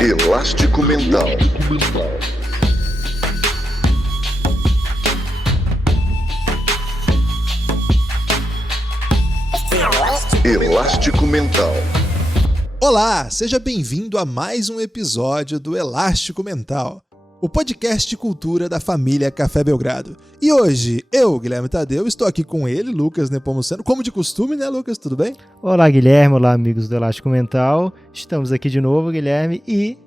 Elástico Mental. Elástico Mental. Olá, seja bem-vindo a mais um episódio do Elástico Mental, o podcast de cultura da família Café Belgrado. E hoje, eu, Guilherme Tadeu, estou aqui com ele, Lucas Nepomuceno, como de costume, né, Lucas? Tudo bem? Olá, Guilherme. Olá, amigos do Elástico Mental. Estamos aqui de novo, Guilherme, e,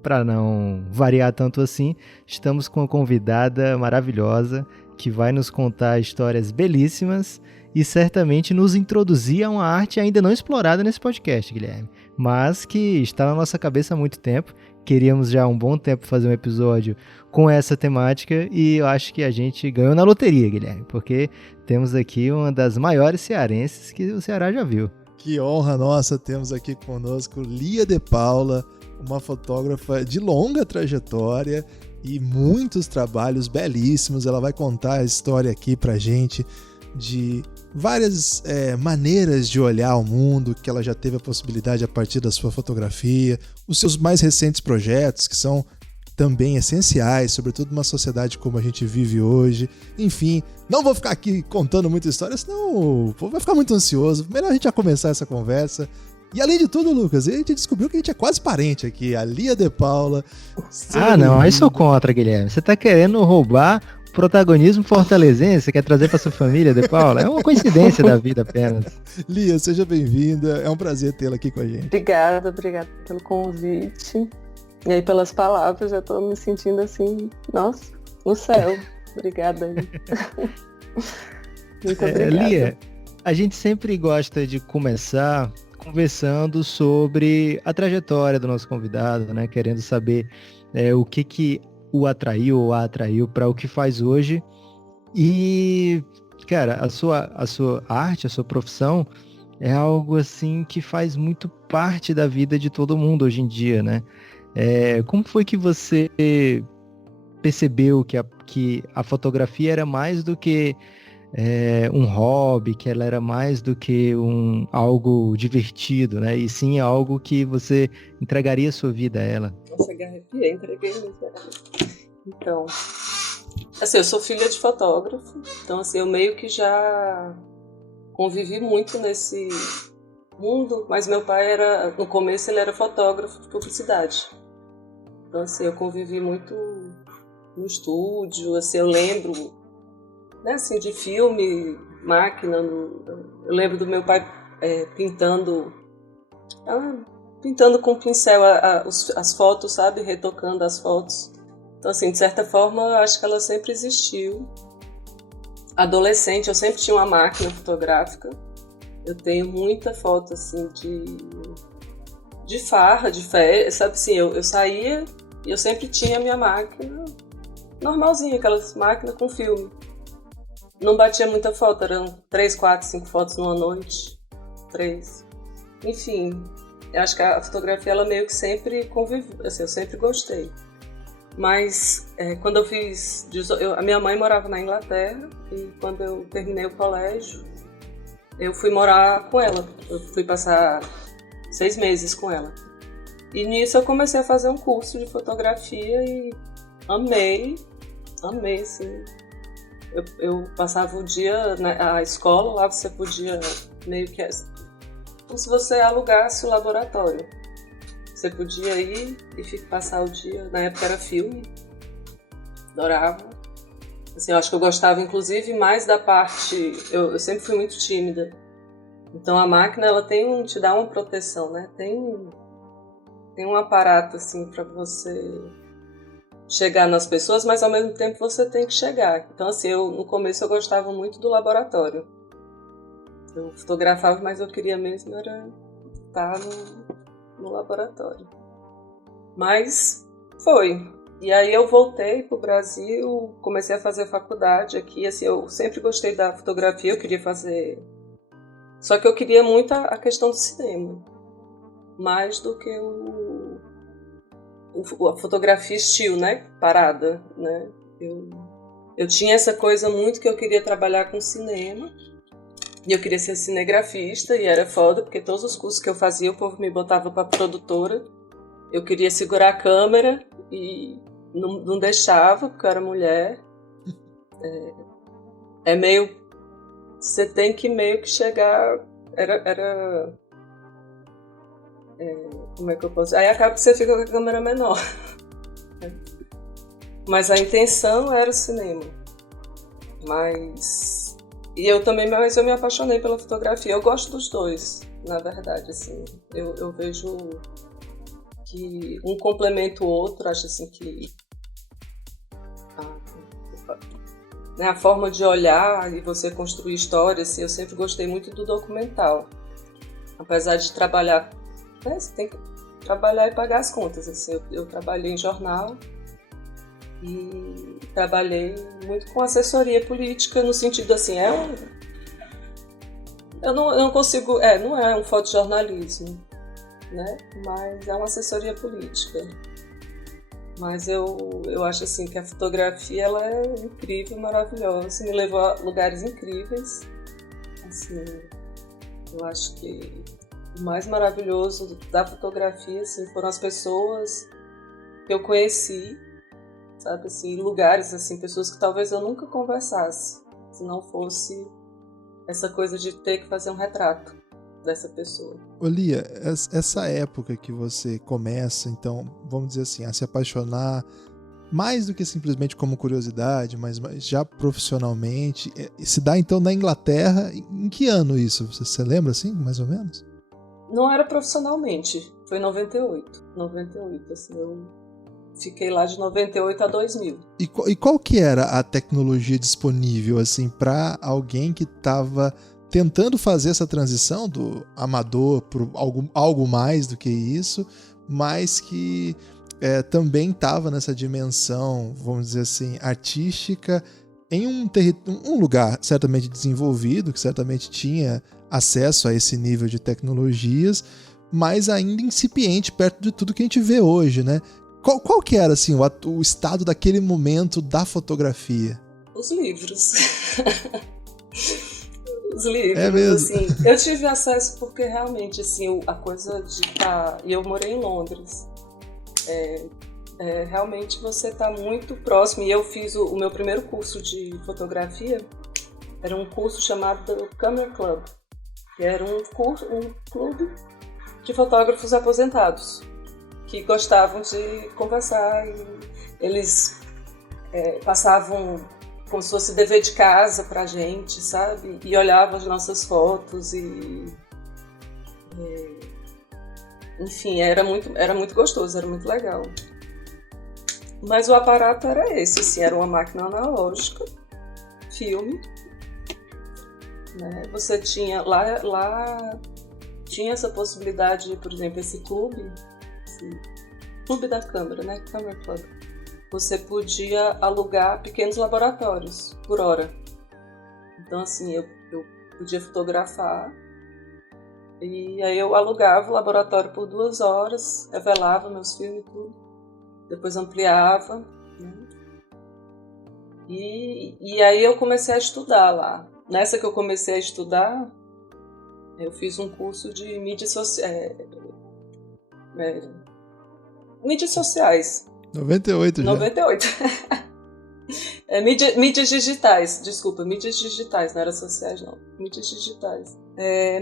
para não variar tanto assim, estamos com uma convidada maravilhosa que vai nos contar histórias belíssimas e certamente nos introduzir a uma arte ainda não explorada nesse podcast, Guilherme, mas que está na nossa cabeça há muito tempo. Queríamos já há um bom tempo fazer um episódio com essa temática e eu acho que a gente ganhou na loteria, Guilherme, porque temos aqui uma das maiores cearenses que o Ceará já viu. Que honra nossa, temos aqui conosco Lia de Paula, uma fotógrafa de longa trajetória e muitos trabalhos belíssimos. Ela vai contar a história aqui pra gente de várias maneiras de olhar o mundo que ela já teve a possibilidade a partir da sua fotografia, os seus mais recentes projetos que são também essenciais, sobretudo numa sociedade como a gente vive hoje. Enfim, não vou ficar aqui contando muita história, senão o povo vai ficar muito ansioso. Melhor a gente já começar essa conversa. E além de tudo, Lucas, a gente descobriu que a gente é quase parente aqui, a Lia de Paula. Não, aí sou contra, Guilherme. Você tá querendo roubar protagonismo fortalezense, você quer trazer para sua família, de Paula? É uma coincidência da vida apenas. Lia, seja bem-vinda, é um prazer tê-la aqui com a gente. Obrigada pelo convite. E aí, pelas palavras, já tô me sentindo assim, nossa, no céu. Obrigada aí. Muito obrigada. Lia, a gente sempre gosta de começar conversando sobre a trajetória do nosso convidado, né? Querendo saber o que o atraiu ou a atraiu para o que faz hoje. E, cara, a sua arte, a sua profissão é algo assim que faz muito parte da vida de todo mundo hoje em dia, né? Como foi que você percebeu que a fotografia era mais do que um hobby, que ela era mais do que algo divertido, né? E sim algo que você entregaria a sua vida a ela? Nossa, arrepiei, entreguei mesmo. Então, assim, eu sou filha de fotógrafo, então assim, eu meio que já convivi muito nesse mundo, mas meu pai no começo ele era fotógrafo de publicidade. Então assim, eu convivi muito no estúdio, assim, eu lembro, né, assim, de filme, máquina, eu lembro do meu pai pintando com pincel as fotos, sabe? Retocando as fotos. Então, assim, de certa forma, eu acho que ela sempre existiu. Adolescente, eu sempre tinha uma máquina fotográfica. Eu tenho muita foto, assim, de farra, de festa, sabe? Assim, eu saía e eu sempre tinha a minha máquina normalzinha, aquelas máquinas com filme. Não batia muita foto, eram 3, 4, 5 fotos numa noite. 3. Enfim, eu acho que a fotografia, ela meio que sempre conviveu, assim, eu sempre gostei. Mas quando eu fiz... a minha mãe morava na Inglaterra e quando eu terminei o colégio, eu fui morar com ela. Eu fui passar 6 meses com ela. E nisso eu comecei a fazer um curso de fotografia e amei, assim. Eu passava o dia na escola, lá você podia meio que... como se você alugasse o laboratório. Você podia ir e passar o dia, na época era filme, adorava. Assim, eu acho que eu gostava inclusive mais da parte, eu sempre fui muito tímida. Então a máquina, ela te dá uma proteção, né? Tem um aparato assim para você chegar nas pessoas, mas ao mesmo tempo você tem que chegar. Então assim, no começo eu gostava muito do laboratório. Eu fotografava, mas eu queria mesmo era estar no laboratório. Mas foi. E aí eu voltei para o Brasil, comecei a fazer faculdade aqui. Assim, eu sempre gostei da fotografia, eu queria fazer... Só que eu queria muito a questão do cinema. Mais do que a fotografia estilo, né? Parada, né? Eu tinha essa coisa muito que eu queria trabalhar com cinema. E eu queria ser cinegrafista, e era foda, porque todos os cursos que eu fazia, o povo me botava pra produtora. eu queria segurar a câmera e não deixava, porque eu era mulher. Você tem que meio que chegar... como é que eu posso... Aí acaba que você fica com a câmera menor. Mas a intenção era o cinema. Mas eu me apaixonei pela fotografia. Eu gosto dos dois, na verdade, assim. Eu vejo que um complementa o outro. Acho assim que a forma de olhar e você construir histórias, assim, eu sempre gostei muito do documental. Apesar de trabalhar, você tem que trabalhar e pagar as contas. Assim, eu trabalhei em jornal e trabalhei muito com assessoria política, no sentido assim, eu não consigo, não é um fotojornalismo, né? Mas é uma assessoria política. Mas eu acho assim que a fotografia ela é incrível, maravilhosa, me levou a lugares incríveis. Assim, eu acho que o mais maravilhoso da fotografia assim, foram as pessoas que eu conheci, sabe, assim, lugares, assim, pessoas que talvez eu nunca conversasse, se não fosse essa coisa de ter que fazer um retrato dessa pessoa. Lia, essa época que você começa, então, vamos dizer assim, a se apaixonar mais do que simplesmente como curiosidade, mas já profissionalmente, se dá então na Inglaterra, em que ano isso? Você lembra assim, mais ou menos? Não era profissionalmente, foi em 98, assim, eu fiquei lá de 98 a 2000. E qual que era a tecnologia disponível, assim, para alguém que estava tentando fazer essa transição do amador para algo mais do que isso, mas que também estava nessa dimensão, vamos dizer assim, artística, em um lugar certamente desenvolvido, que certamente tinha acesso a esse nível de tecnologias, mas ainda incipiente perto de tudo que a gente vê hoje, né? Qual que era assim, o estado daquele momento da fotografia? Os livros. Os livros, é mesmo? Assim, eu tive acesso porque realmente, assim, a coisa de estar... E eu morei em Londres. Realmente você está muito próximo. E eu fiz o meu primeiro curso de fotografia, era um curso chamado Camera Club, que era um clube de fotógrafos aposentados, que gostavam de conversar. E eles passavam como se fosse dever de casa pra gente, sabe? E olhava as nossas fotos enfim, era muito gostoso, era muito legal. Mas o aparato era esse, assim, era uma máquina analógica, filme, né? Você tinha, lá tinha essa possibilidade, por exemplo, esse clube da câmera, né? Camera Club. Você podia alugar pequenos laboratórios por hora. Então, assim, eu podia fotografar e aí eu alugava o laboratório por 2 horas, revelava meus filmes e tudo, depois ampliava, né? E aí eu comecei a estudar lá. Nessa que eu comecei a estudar, eu fiz um curso de mídias sociais. Mídias sociais. 98 já. 98. Mídias digitais, desculpa, mídias digitais, não era sociais não, mídias digitais.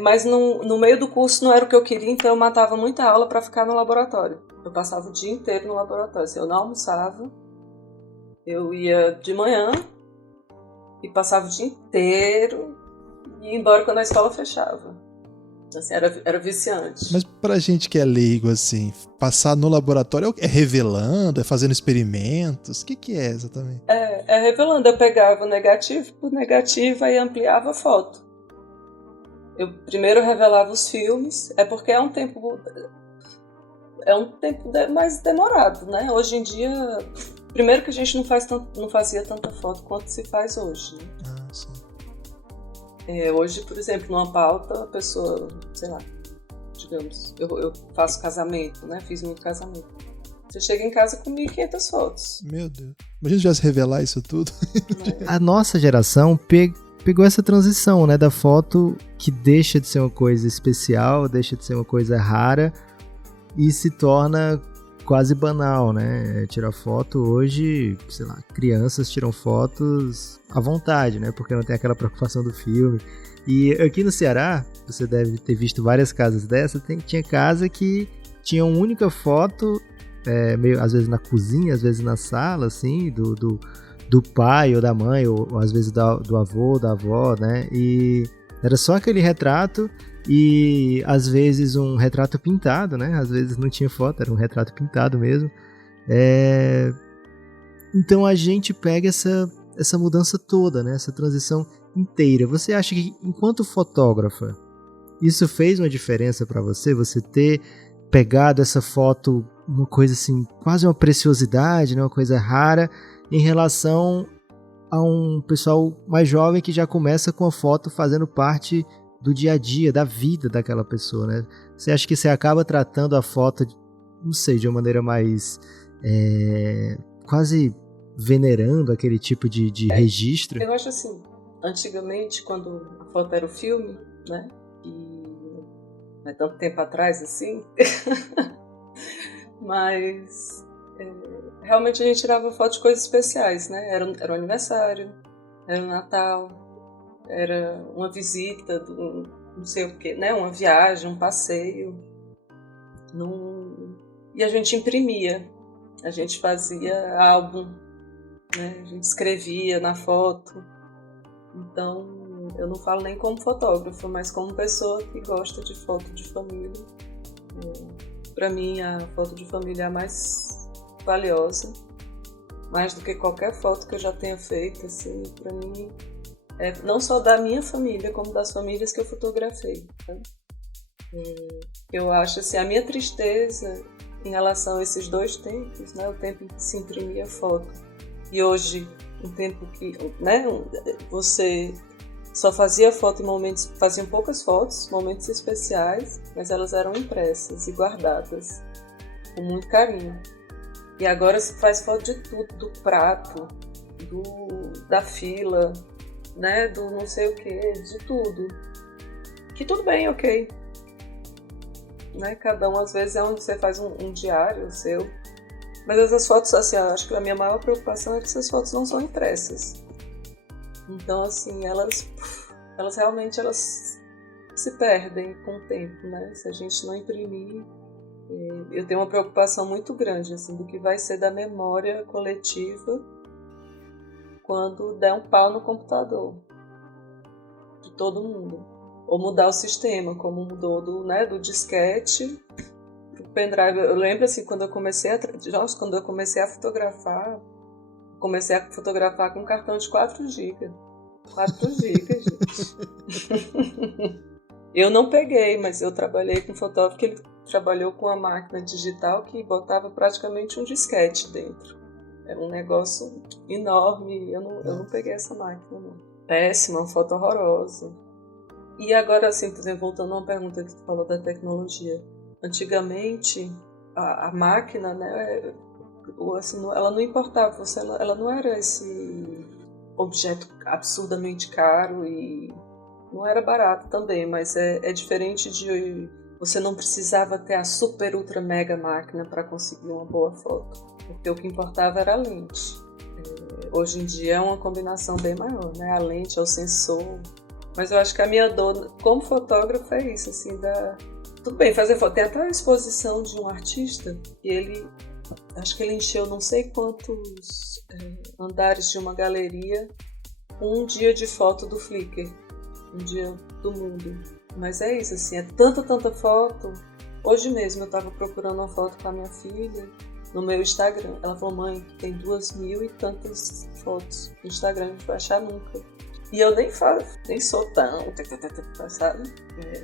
Mas no meio do curso não era o que eu queria, então eu matava muita aula para ficar no laboratório. Eu passava o dia inteiro no laboratório, assim, eu não almoçava, eu ia de manhã e passava o dia inteiro e ia embora quando a escola fechava. Assim, era viciante. Mas pra gente que é leigo, assim, passar no laboratório é revelando, é fazendo experimentos? O que é exatamente? É revelando. Eu pegava negativo por negativo e ampliava a foto. Eu primeiro revelava os filmes, porque é um tempo mais demorado, né? Hoje em dia, primeiro que a gente não fazia tanta foto quanto se faz hoje, né? Ah, sim. Hoje, por exemplo, numa pauta, a pessoa, sei lá, digamos, eu faço casamento, né? Fiz muito casamento. Você chega em casa com 1.500 fotos. Meu Deus. Imagina já se revelar isso tudo. A nossa geração pegou essa transição, né? Da foto que deixa de ser uma coisa especial, deixa de ser uma coisa rara e se torna quase banal, né? Tirar foto hoje, sei lá, crianças tiram fotos à vontade, né? Porque não tem aquela preocupação do filme. E aqui no Ceará, você deve ter visto várias casas dessas, tinha casa que tinha uma única foto, meio, às vezes na cozinha, às vezes na sala, assim, do pai ou da mãe, ou às vezes do avô, da avó, né? E era só aquele retrato e às vezes um retrato pintado, né? Às vezes não tinha foto, era um retrato pintado mesmo. Então a gente pega essa mudança toda, né? Essa transição inteira. Você acha que, enquanto fotógrafa, isso fez uma diferença para você? Você ter pegado essa foto, uma coisa assim, quase uma preciosidade, né? Uma coisa rara, em relação a um pessoal mais jovem que já começa com a foto fazendo parte do dia a dia, da vida daquela pessoa, né? Você acha que você acaba tratando a foto, não sei, de uma maneira mais quase venerando aquele tipo de registro? Eu acho assim, antigamente, quando a foto era o filme, né? E não é tanto tempo atrás assim, mas realmente a gente tirava foto de coisas especiais, né? Era o aniversário, era o Natal, era uma visita, não sei o quê, né? Uma viagem, um passeio. E a gente imprimia, a gente fazia álbum, né? A gente escrevia na foto. Então, eu não falo nem como fotógrafa, mas como pessoa que gosta de foto de família. Para mim, a foto de família é a mais valiosa, mais do que qualquer foto que eu já tenha feito, assim, para mim, não só da minha família, como das famílias que eu fotografei. Tá? Eu acho, assim, a minha tristeza em relação a esses dois tempos, né, o tempo em que se imprimia foto e hoje um tempo que, né, você só fazia foto em momentos, faziam poucas fotos, momentos especiais, mas elas eram impressas e guardadas com muito carinho. E agora se faz foto de tudo, do prato, da fila, né, do não sei o que, de tudo. Que tudo bem, ok. Né, cada um às vezes é onde você faz um diário seu. Mas essas fotos, assim, eu acho que a minha maior preocupação é que essas fotos não são impressas. Então, assim, elas realmente se perdem com o tempo, né? Se a gente não imprimir, eu tenho uma preocupação muito grande, assim, do que vai ser da memória coletiva quando der um pau no computador de todo mundo. Ou mudar o sistema, como mudou do disquete pro pendrive. Eu lembro, assim, quando eu comecei a fotografar, com cartão de 4 GB. 4 GB, gente. Eu não peguei, mas eu trabalhei com um fotógrafo que ele trabalhou com uma máquina digital que botava praticamente um disquete dentro. Era um negócio enorme. Eu não peguei essa máquina, não. Péssima, uma foto horrorosa. E agora, assim, por exemplo, voltando a uma pergunta que tu falou da tecnologia. Antigamente, a máquina, né, assim, ela não importava, ela não era esse objeto absurdamente caro e não era barato também, mas é diferente de... Você não precisava ter a super, ultra, mega máquina para conseguir uma boa foto, porque o que importava era a lente. Hoje em dia é uma combinação bem maior, né? A lente, é o sensor. Mas eu acho que a minha dor como fotógrafa é isso, assim, tudo bem, fazer foto. Tem até a exposição de um artista e acho que ele encheu não sei quantos andares de uma galeria um dia de foto do Flickr, um dia do mundo. Mas é isso, assim, é tanta foto. Hoje mesmo eu estava procurando uma foto com a minha filha no meu Instagram. Ela falou, mãe, tem 2.000 e tantas fotos no Instagram, não vai achar nunca. E eu nem sou tão, sabe?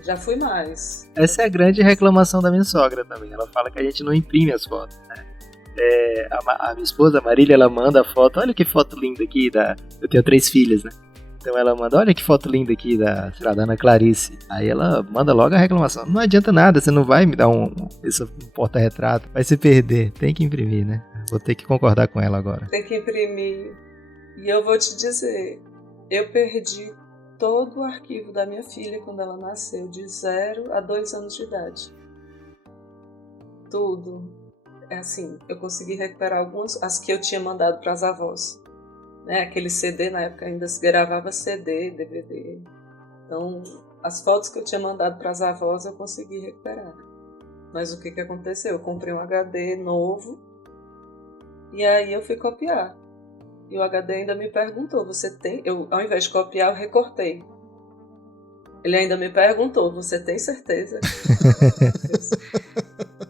Já fui mais. Essa é a grande reclamação da minha sogra também. Ela fala que a gente não imprime as fotos, né? A minha esposa, a Marília, ela manda a foto. Olha que foto linda aqui eu tenho 3 filhas, né? Então ela manda, olha que foto linda aqui da Ana Clarice. Aí ela manda logo a reclamação. Não adianta nada, você não vai me dar um porta-retrato. Vai se perder, tem que imprimir, né? Vou ter que concordar com ela agora. Tem que imprimir. E eu vou te dizer, eu perdi todo o arquivo da minha filha quando ela nasceu, de 0 a 2 anos de idade. Tudo. assim, eu consegui recuperar algumas, as que eu tinha mandado para as avós. Né? Aquele CD, na época ainda se gravava CD, DVD. Então, as fotos que eu tinha mandado para as avós eu consegui recuperar. Mas o que aconteceu? Eu comprei um HD novo e aí eu fui copiar. E o HD ainda me perguntou, você tem... ao invés de copiar, eu recortei. Ele ainda me perguntou, você tem certeza?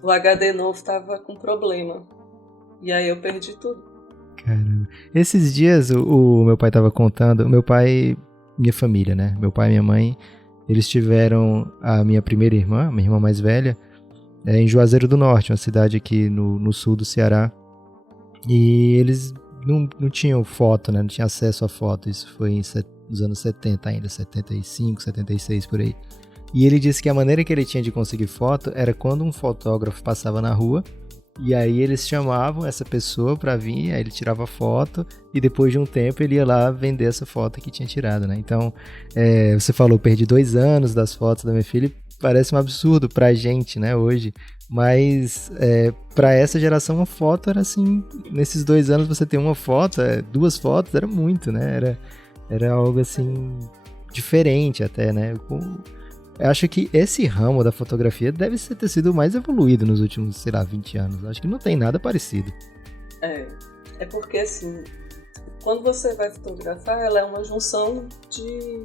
O HD novo estava com problema. E aí eu perdi tudo. Caramba. Esses dias o meu pai estava contando, minha família, né? Meu pai e minha mãe, eles tiveram a minha primeira irmã, minha irmã mais velha, em Juazeiro do Norte, uma cidade aqui no sul do Ceará. E eles não tinham foto, né? Não tinham acesso a foto. Isso foi nos anos 70 ainda, 75, 76 por aí. E ele disse que a maneira que ele tinha de conseguir foto era quando um fotógrafo passava na rua, e aí eles chamavam essa pessoa pra vir, aí ele tirava a foto, e depois de um tempo ele ia lá vender essa foto que tinha tirado, né? Então, você falou, perdi 2 anos das fotos da minha filha, parece um absurdo pra gente, né, hoje, mas pra essa geração uma foto era assim, nesses 2 anos você ter uma foto, 2 fotos era muito, né? Era algo assim, diferente até, né? Eu acho que esse ramo da fotografia deve ter sido mais evoluído nos últimos, sei lá, 20 anos. Acho que não tem nada parecido. É porque, assim, quando você vai fotografar, ela é uma junção de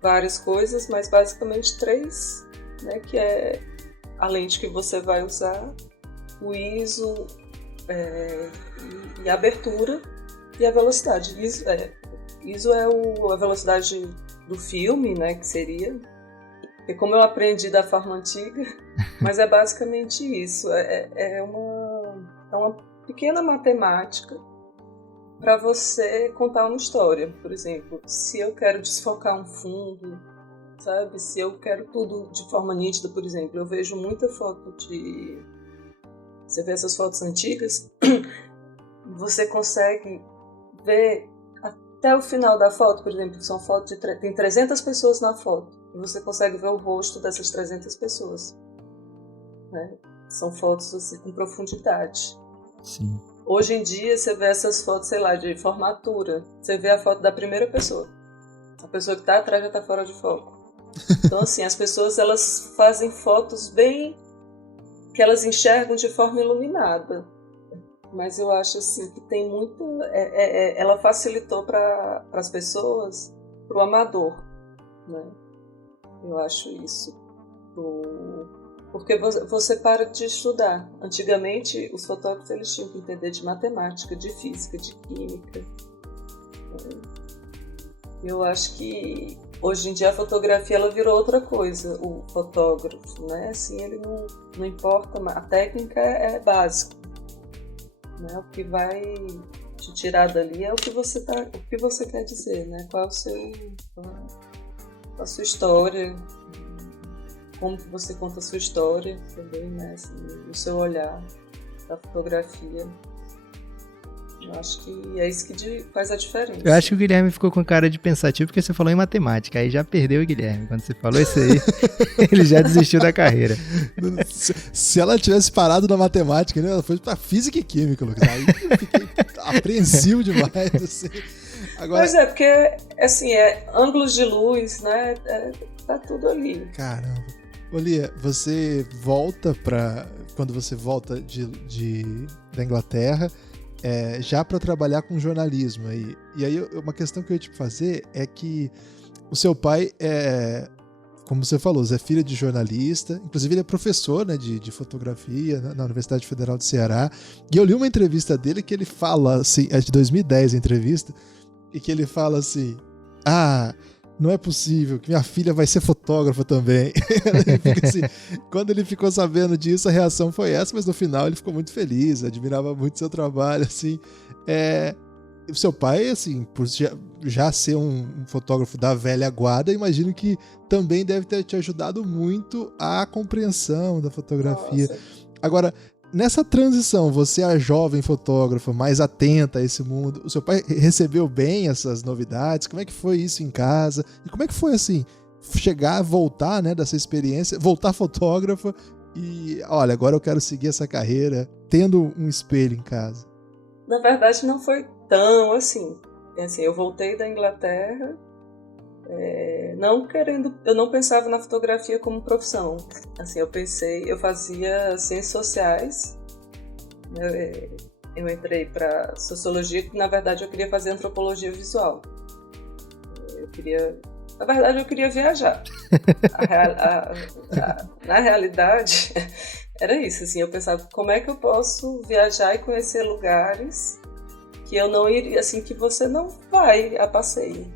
várias coisas, mas basicamente 3, né? Que é a lente que você vai usar, o ISO e a abertura e a velocidade. ISO é a velocidade do filme, né? Que seria... E como eu aprendi da forma antiga, mas é basicamente isso. É uma pequena matemática para você contar uma história. Por exemplo, se eu quero desfocar um fundo, sabe? Se eu quero tudo de forma nítida, por exemplo, eu vejo muita foto de... Você vê essas fotos antigas, você consegue ver até o final da foto, por exemplo, são fotos tem 300 pessoas na foto. E você consegue ver o rosto dessas 300 pessoas. Né? São fotos assim, com profundidade. Sim. Hoje em dia, você vê essas fotos, sei lá, de formatura. Você vê a foto da primeira pessoa. A pessoa que está atrás já está fora de foco. Então, assim, as pessoas elas fazem fotos bem... que elas enxergam de forma iluminada. Mas eu acho assim, que tem muito... ela facilitou para as pessoas, para o amador. Né? Eu acho isso. Porque você para de estudar. Antigamente, os fotógrafos eles tinham que entender de matemática, de física, de química. Eu acho que hoje em dia a fotografia ela virou outra coisa. O fotógrafo, né? Assim, ele não importa, a técnica é básica. Né? O que vai te tirar dali é o que você quer dizer, né? Qual a sua história, como que você conta a sua história também, né? Assim, o seu olhar da fotografia. Eu acho que é isso que faz a diferença. Eu acho que o Guilherme ficou com cara de pensativo porque você falou em matemática, aí já perdeu o Guilherme. Quando você falou isso aí, ele já desistiu da carreira. Se ela tivesse parado na matemática, né? Ela foi pra física e química, Lucas. Aí eu fiquei apreensivo demais, assim. Agora... Pois é, porque, assim, ângulos de luz, né? Tá tudo ali. Caramba. Olia, você volta quando você volta da Inglaterra, já para trabalhar com jornalismo. E aí, uma questão que eu ia te fazer é que o seu pai como você falou, é filho de jornalista, inclusive ele é professor, né, de fotografia na Universidade Federal do Ceará. E eu li uma entrevista dele que ele fala, assim, é de 2010 a entrevista, e que ele fala assim, não é possível que minha filha vai ser fotógrafa também. Ele fica assim, quando ele ficou sabendo disso, a reação foi essa, mas no final ele ficou muito feliz, admirava muito seu trabalho, assim. O seu pai, assim, por já ser um fotógrafo da velha guarda, imagino que também deve ter te ajudado muito a compreensão da fotografia. Nossa. Agora, nessa transição, você é a jovem fotógrafa, mais atenta a esse mundo, o seu pai recebeu bem essas novidades? Como é que foi isso em casa? E como é que foi, assim, chegar, voltar, né, dessa experiência, voltar fotógrafa e, olha, agora eu quero seguir essa carreira tendo um espelho em casa? Na verdade, não foi tão assim. Assim, eu voltei da Inglaterra, eu não pensava na fotografia como profissão. Assim, eu fazia ciências sociais, eu entrei para sociologia, que na verdade eu queria fazer antropologia visual. Na verdade, eu queria viajar. Na realidade, era isso. Assim, eu pensava, como é que eu posso viajar e conhecer lugares que eu não iria, assim, que você não vai a passeio.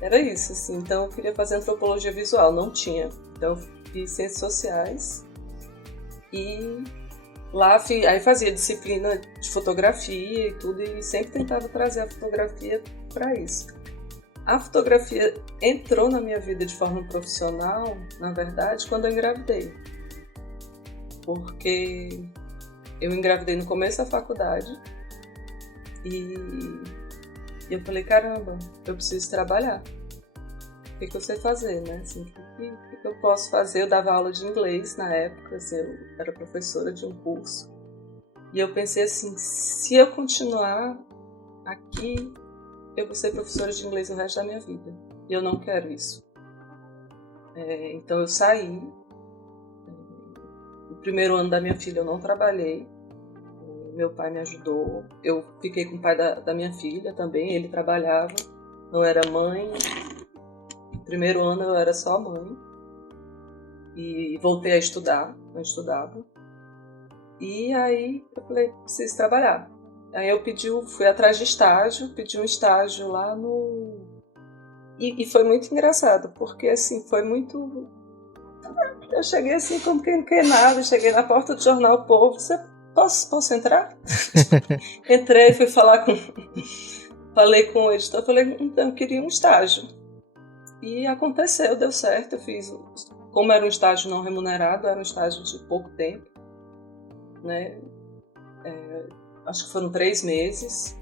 Era isso, assim. Então, eu queria fazer antropologia visual, não tinha. Então, eu fiz ciências sociais e lá aí fazia disciplina de fotografia e tudo, e sempre tentava trazer a fotografia para isso. A fotografia entrou na minha vida de forma profissional, na verdade, quando eu engravidei. Porque eu engravidei no começo da faculdade e eu falei, caramba, eu preciso trabalhar. O que eu sei fazer, né? Assim, o que eu posso fazer? Eu dava aula de inglês na época, assim, eu era professora de um curso. E eu pensei assim, se eu continuar aqui, eu vou ser professora de inglês o resto da minha vida. E eu não quero isso. Então eu saí. No primeiro ano da minha filha eu não trabalhei. Meu pai me ajudou. Eu fiquei com o pai da minha filha também. Ele trabalhava. Não era mãe. No primeiro ano eu era só mãe. E voltei a estudar. Eu estudava. E aí eu falei, preciso trabalhar. Aí eu fui atrás de estágio, pedi um estágio lá no... E foi muito engraçado, porque assim, foi muito... Eu cheguei assim como quem não quer nada, cheguei na porta do jornal O Povo, posso entrar? Entrei, fui falar falei com o editor, falei, então eu queria um estágio. E aconteceu, deu certo, eu fiz, como era um estágio não remunerado, era um estágio de pouco tempo, né? Acho que foram 3 meses.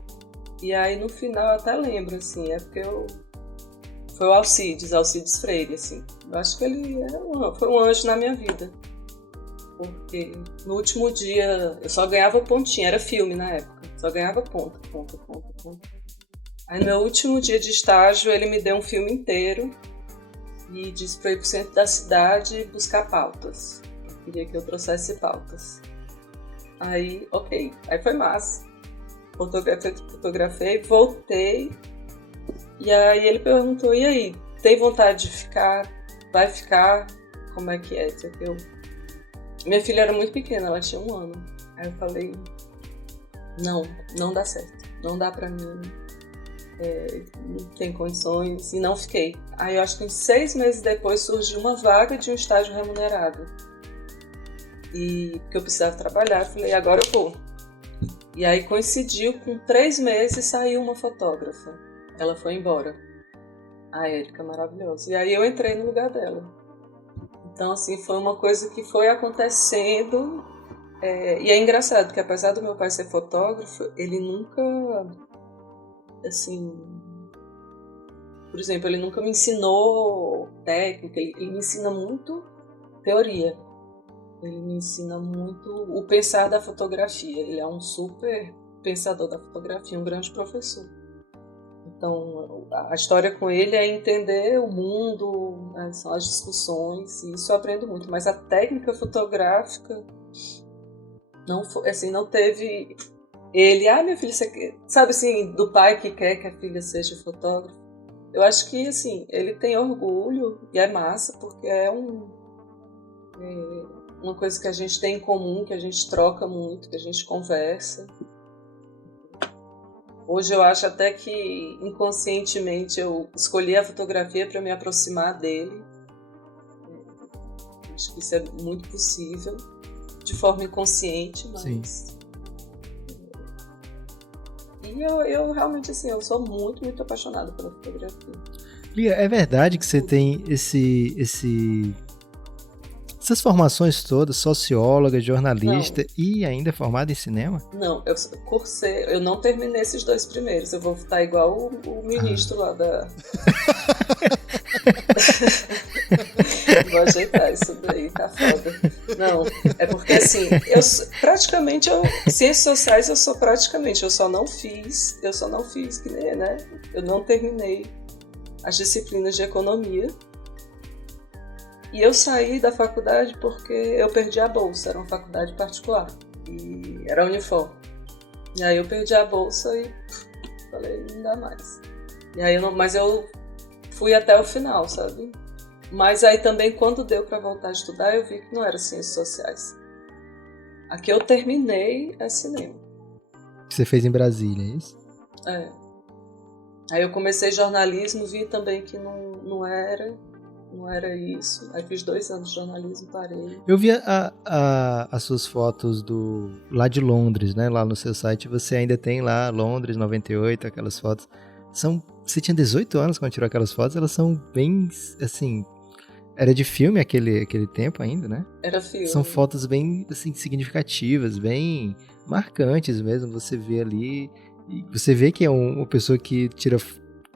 E aí no final eu até lembro, assim, porque foi o Alcides Freire, assim. Eu acho que ele foi um anjo na minha vida. Porque no último dia eu só ganhava pontinha, era filme na época. Só ganhava ponta. Aí no meu último dia de estágio ele me deu um filme inteiro e disse para ir pro centro da cidade buscar pautas. Eu queria que eu trouxesse pautas. Aí, ok. Aí foi massa. Fotografei, voltei. E aí ele perguntou, e aí, tem vontade de ficar? Vai ficar? Como é que é? Minha filha era muito pequena, ela tinha 1 ano. Aí eu falei, não dá certo. Não dá pra mim. Não tem condições. E não fiquei. Aí eu acho que uns 6 meses depois surgiu uma vaga de um estágio remunerado. E porque eu precisava trabalhar, eu falei, agora eu vou. E aí coincidiu, com 3 meses saiu uma fotógrafa. Ela foi embora. A Érica, maravilhosa. E aí eu entrei no lugar dela. Então, assim, foi uma coisa que foi acontecendo. E é engraçado, porque apesar do meu pai ser fotógrafo, ele nunca, assim... Por exemplo, ele nunca me ensinou técnica, ele me ensina muito teoria. Ele me ensina muito o pensar da fotografia. Ele é um super pensador da fotografia, um grande professor. Então, a história com ele é entender o mundo, né, são as discussões, e isso eu aprendo muito. Mas a técnica fotográfica não teve... Ele, minha filha, você quer... Sabe assim, do pai que quer que a filha seja fotógrafa? Eu acho que, assim, ele tem orgulho, e é massa, porque é uma coisa que a gente tem em comum, que a gente troca muito, que a gente conversa. Hoje eu acho até que inconscientemente eu escolhi a fotografia para me aproximar dele. Acho que isso é muito possível, de forma inconsciente, mas... Sim. E eu realmente, assim, eu sou muito, muito apaixonada pela fotografia. Lia, é verdade que você tem essas formações todas, socióloga, jornalista e ainda formada em cinema? Não, eu não terminei esses 2 primeiros. Eu vou estar igual o ministro lá Vou ajeitar isso daí, tá foda. Não, é porque assim, ciências sociais eu só não fiz, que nem, né? Eu não terminei as disciplinas de economia. E eu saí da faculdade porque eu perdi a bolsa, era uma faculdade particular. E era uniforme. E aí eu perdi a bolsa e falei, não dá mais. E aí mas eu fui até o final, sabe? Mas aí também, quando deu para voltar a estudar, eu vi que não era ciências sociais. A que eu terminei é cinema. Você fez em Brasília, é isso? É. Aí eu comecei jornalismo, vi também que não era isso. Aí fiz 2 anos de jornalismo, parei. Eu vi as suas fotos lá de Londres, né? Lá no seu site você ainda tem lá Londres 98, aquelas fotos. Você tinha 18 anos quando tirou aquelas fotos, elas são bem, assim... Era de filme aquele tempo ainda, né? Era filme. São fotos bem, assim, significativas, bem marcantes mesmo. Você vê ali... Você vê que é uma pessoa que tira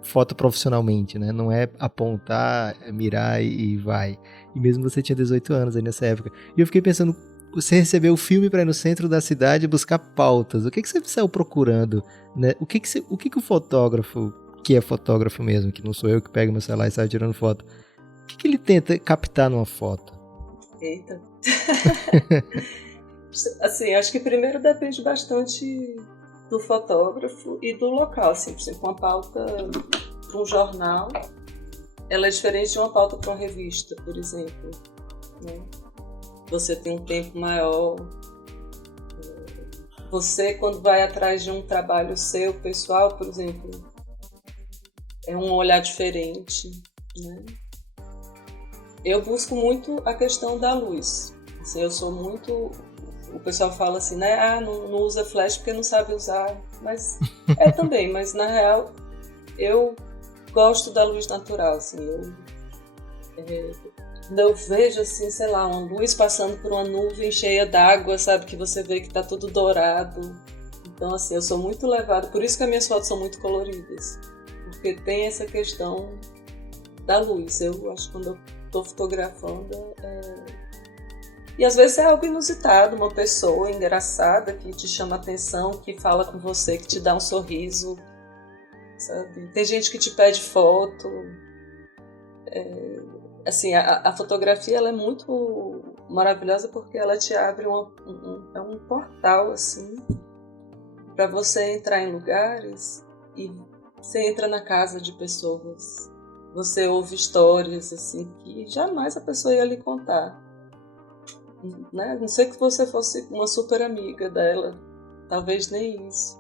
foto profissionalmente, né? Não é apontar, mirar e vai. E mesmo você tinha 18 anos aí nessa época. E eu fiquei pensando, você recebeu o filme para ir no centro da cidade buscar pautas. O que você saiu procurando, né? O que o fotógrafo, que é fotógrafo mesmo, que não sou eu que pego meu celular e saio tirando foto, o que ele tenta captar numa foto? Eita. Assim, acho que primeiro depende bastante do fotógrafo e do local. Assim, por exemplo, uma pauta para um jornal, ela é diferente de uma pauta para uma revista, por exemplo. Né? Você tem um tempo maior. Você, quando vai atrás de um trabalho seu, pessoal, por exemplo, é um olhar diferente, né? Eu busco muito a questão da luz. Assim, eu sou muito... O pessoal fala assim, né? Ah, não usa flash porque não sabe usar. Mas é também, mas na real eu gosto da luz natural. Assim, quando eu vejo assim, sei lá, uma luz passando por uma nuvem cheia d'água, sabe? Que você vê que tá tudo dourado. Então, assim, eu sou muito levada. Por isso que as minhas fotos são muito coloridas. Porque tem essa questão da luz. Eu acho que quando eu tô fotografando... E às vezes é algo inusitado, uma pessoa engraçada que te chama atenção, que fala com você, que te dá um sorriso, sabe? Tem gente que te pede foto. Assim, a fotografia ela é muito maravilhosa porque ela te abre um portal, assim, para você entrar em lugares e você entra na casa de pessoas. Você ouve histórias, assim, que jamais a pessoa ia lhe contar. Né? Não sei que você fosse uma super amiga dela, talvez nem isso.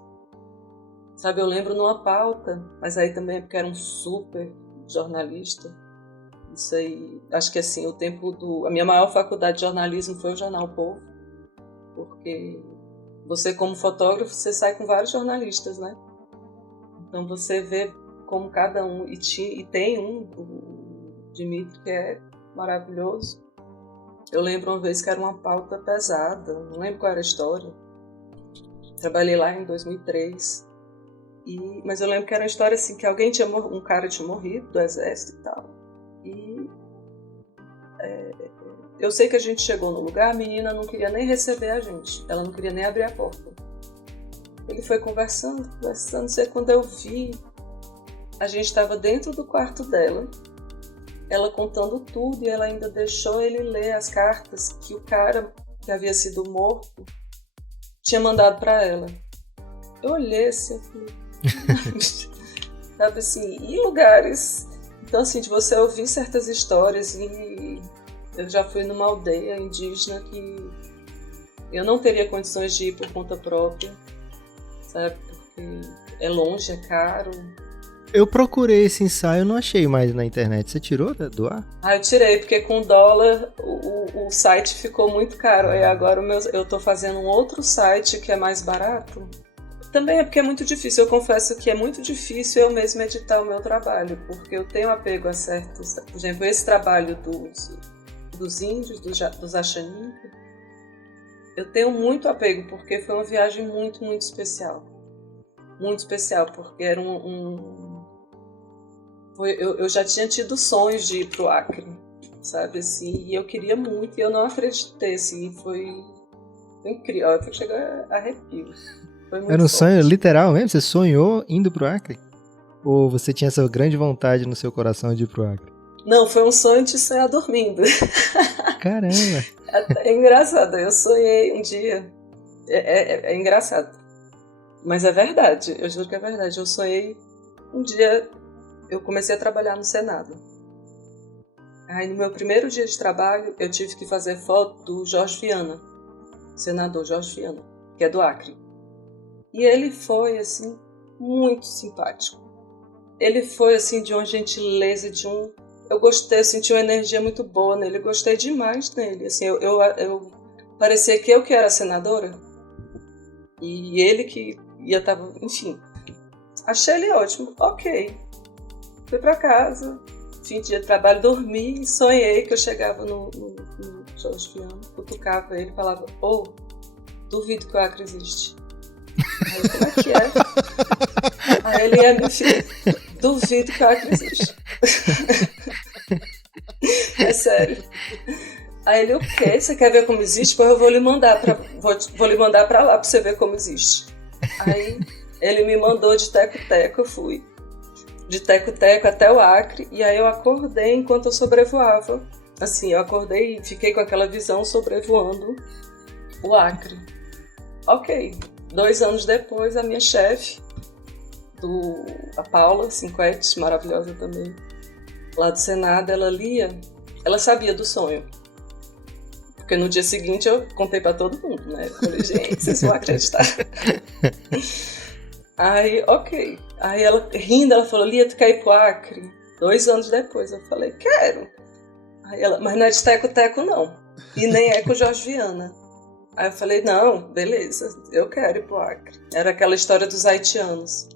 Sabe, eu lembro numa pauta, mas aí também é porque era um super jornalista. Isso aí, acho que assim, a minha maior faculdade de jornalismo foi o Jornal Povo, porque você como fotógrafo, você sai com vários jornalistas, né? Então você vê como cada um, e tem o Dimitri, que é maravilhoso. Eu lembro uma vez que era uma pauta pesada, não lembro qual era a história. Trabalhei lá em 2003. Mas eu lembro que era uma história assim, que um cara tinha morrido do exército e tal. E eu sei que a gente chegou no lugar, a menina não queria nem receber a gente. Ela não queria nem abrir a porta. Ele foi conversando, não sei quando eu vi. A gente estava dentro do quarto dela. Ela contando tudo e ela ainda deixou ele ler as cartas que o cara que havia sido morto tinha mandado para ela. Eu olhei assim, sabe assim, e lugares. Então assim, de você ouvir certas histórias, e eu já fui numa aldeia indígena que eu não teria condições de ir por conta própria, sabe, porque é longe, é caro. Eu procurei esse ensaio, não achei mais na internet. Você tirou do ar? Eu tirei, porque com dólar o site ficou muito caro. Aí agora eu tô fazendo um outro site que é mais barato. Também é porque é muito difícil. Eu confesso que é muito difícil eu mesma editar o meu trabalho, porque eu tenho apego a certos... Por exemplo, esse trabalho dos índios, dos Axanin, eu tenho muito apego, porque foi uma viagem muito, muito especial. Muito especial, porque era Eu já tinha tido sonhos de ir pro Acre, sabe, assim, e eu queria muito, e eu não acreditei, assim, foi incrível, eu cheguei a arrepio. Foi muito Era um sonho forte. literal mesmo? Você sonhou indo pro Acre? Ou você tinha essa grande vontade no seu coração de ir pro Acre? Não, foi um sonho de sonhar dormindo. Caramba! É engraçado, eu sonhei um dia, é engraçado, mas é verdade, eu juro que é verdade, eu sonhei um dia, eu comecei a trabalhar no Senado. Aí no meu primeiro dia de trabalho, eu tive que fazer foto do Jorge Viana, senador Jorge Viana, que é do Acre. E ele foi, assim, muito simpático. Ele foi, assim, de uma gentileza, eu gostei, eu senti uma energia muito boa nele, eu gostei demais dele. Assim, eu parecia que eu que era senadora e ele que ia estar, enfim. Achei ele ótimo, ok. Fui pra casa, fim de dia de trabalho, dormi e sonhei que eu chegava no Jorge Viana, cutucava ele e falava: duvido que o Acre existe. Aí eu, como é que é? Aí ele meu filho, duvido que o Acre existe. É sério. Aí ele, o quê? Você quer ver como existe? Pois eu vou lhe mandar pra lá pra você ver como existe. Aí ele me mandou de teco-teco, eu fui de teco-teco até o Acre, e aí eu acordei enquanto eu sobrevoava. Assim, eu acordei e fiquei com aquela visão sobrevoando o Acre. Ok. 2 anos depois, a minha chefe, a Paula Cinquete, maravilhosa também, lá do Senado, ela sabia do sonho. Porque no dia seguinte eu contei pra todo mundo, né? Eu falei, gente, vocês vão acreditar. Aí, ok. Aí ela, rindo, ela falou, Lia, tu quer ir pro Acre? 2 anos depois, eu falei, quero. Aí ela, mas não é de teco-teco, não. E nem é com o Jorge Viana. Aí eu falei, não, beleza, eu quero ir pro Acre. Era aquela história dos haitianos.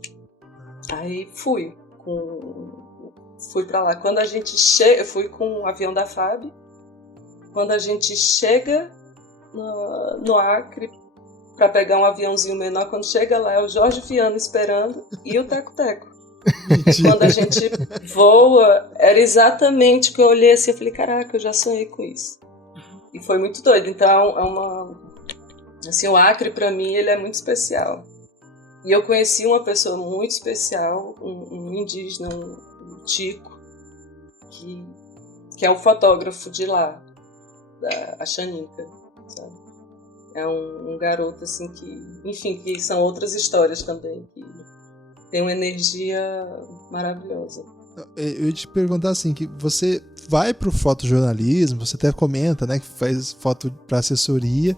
Aí fui pra lá. Quando a gente chega, eu fui com o avião da FAB. Quando a gente chega no Acre para pegar um aviãozinho menor, quando chega lá é o Jorge Viana esperando e o teco-teco. Quando a gente voa, era exatamente o que eu olhei assim, eu falei, caraca, eu já sonhei com isso. E foi muito doido. Então assim, o Acre para mim ele é muito especial. E eu conheci uma pessoa muito especial, um indígena, um Tico, que é o fotógrafo de lá, a Xanica, sabe? É um garoto assim que, enfim, que são outras histórias também, que tem uma energia maravilhosa. Eu ia te perguntar assim, que você vai pro fotojornalismo, você até comenta, né, que faz foto para assessoria,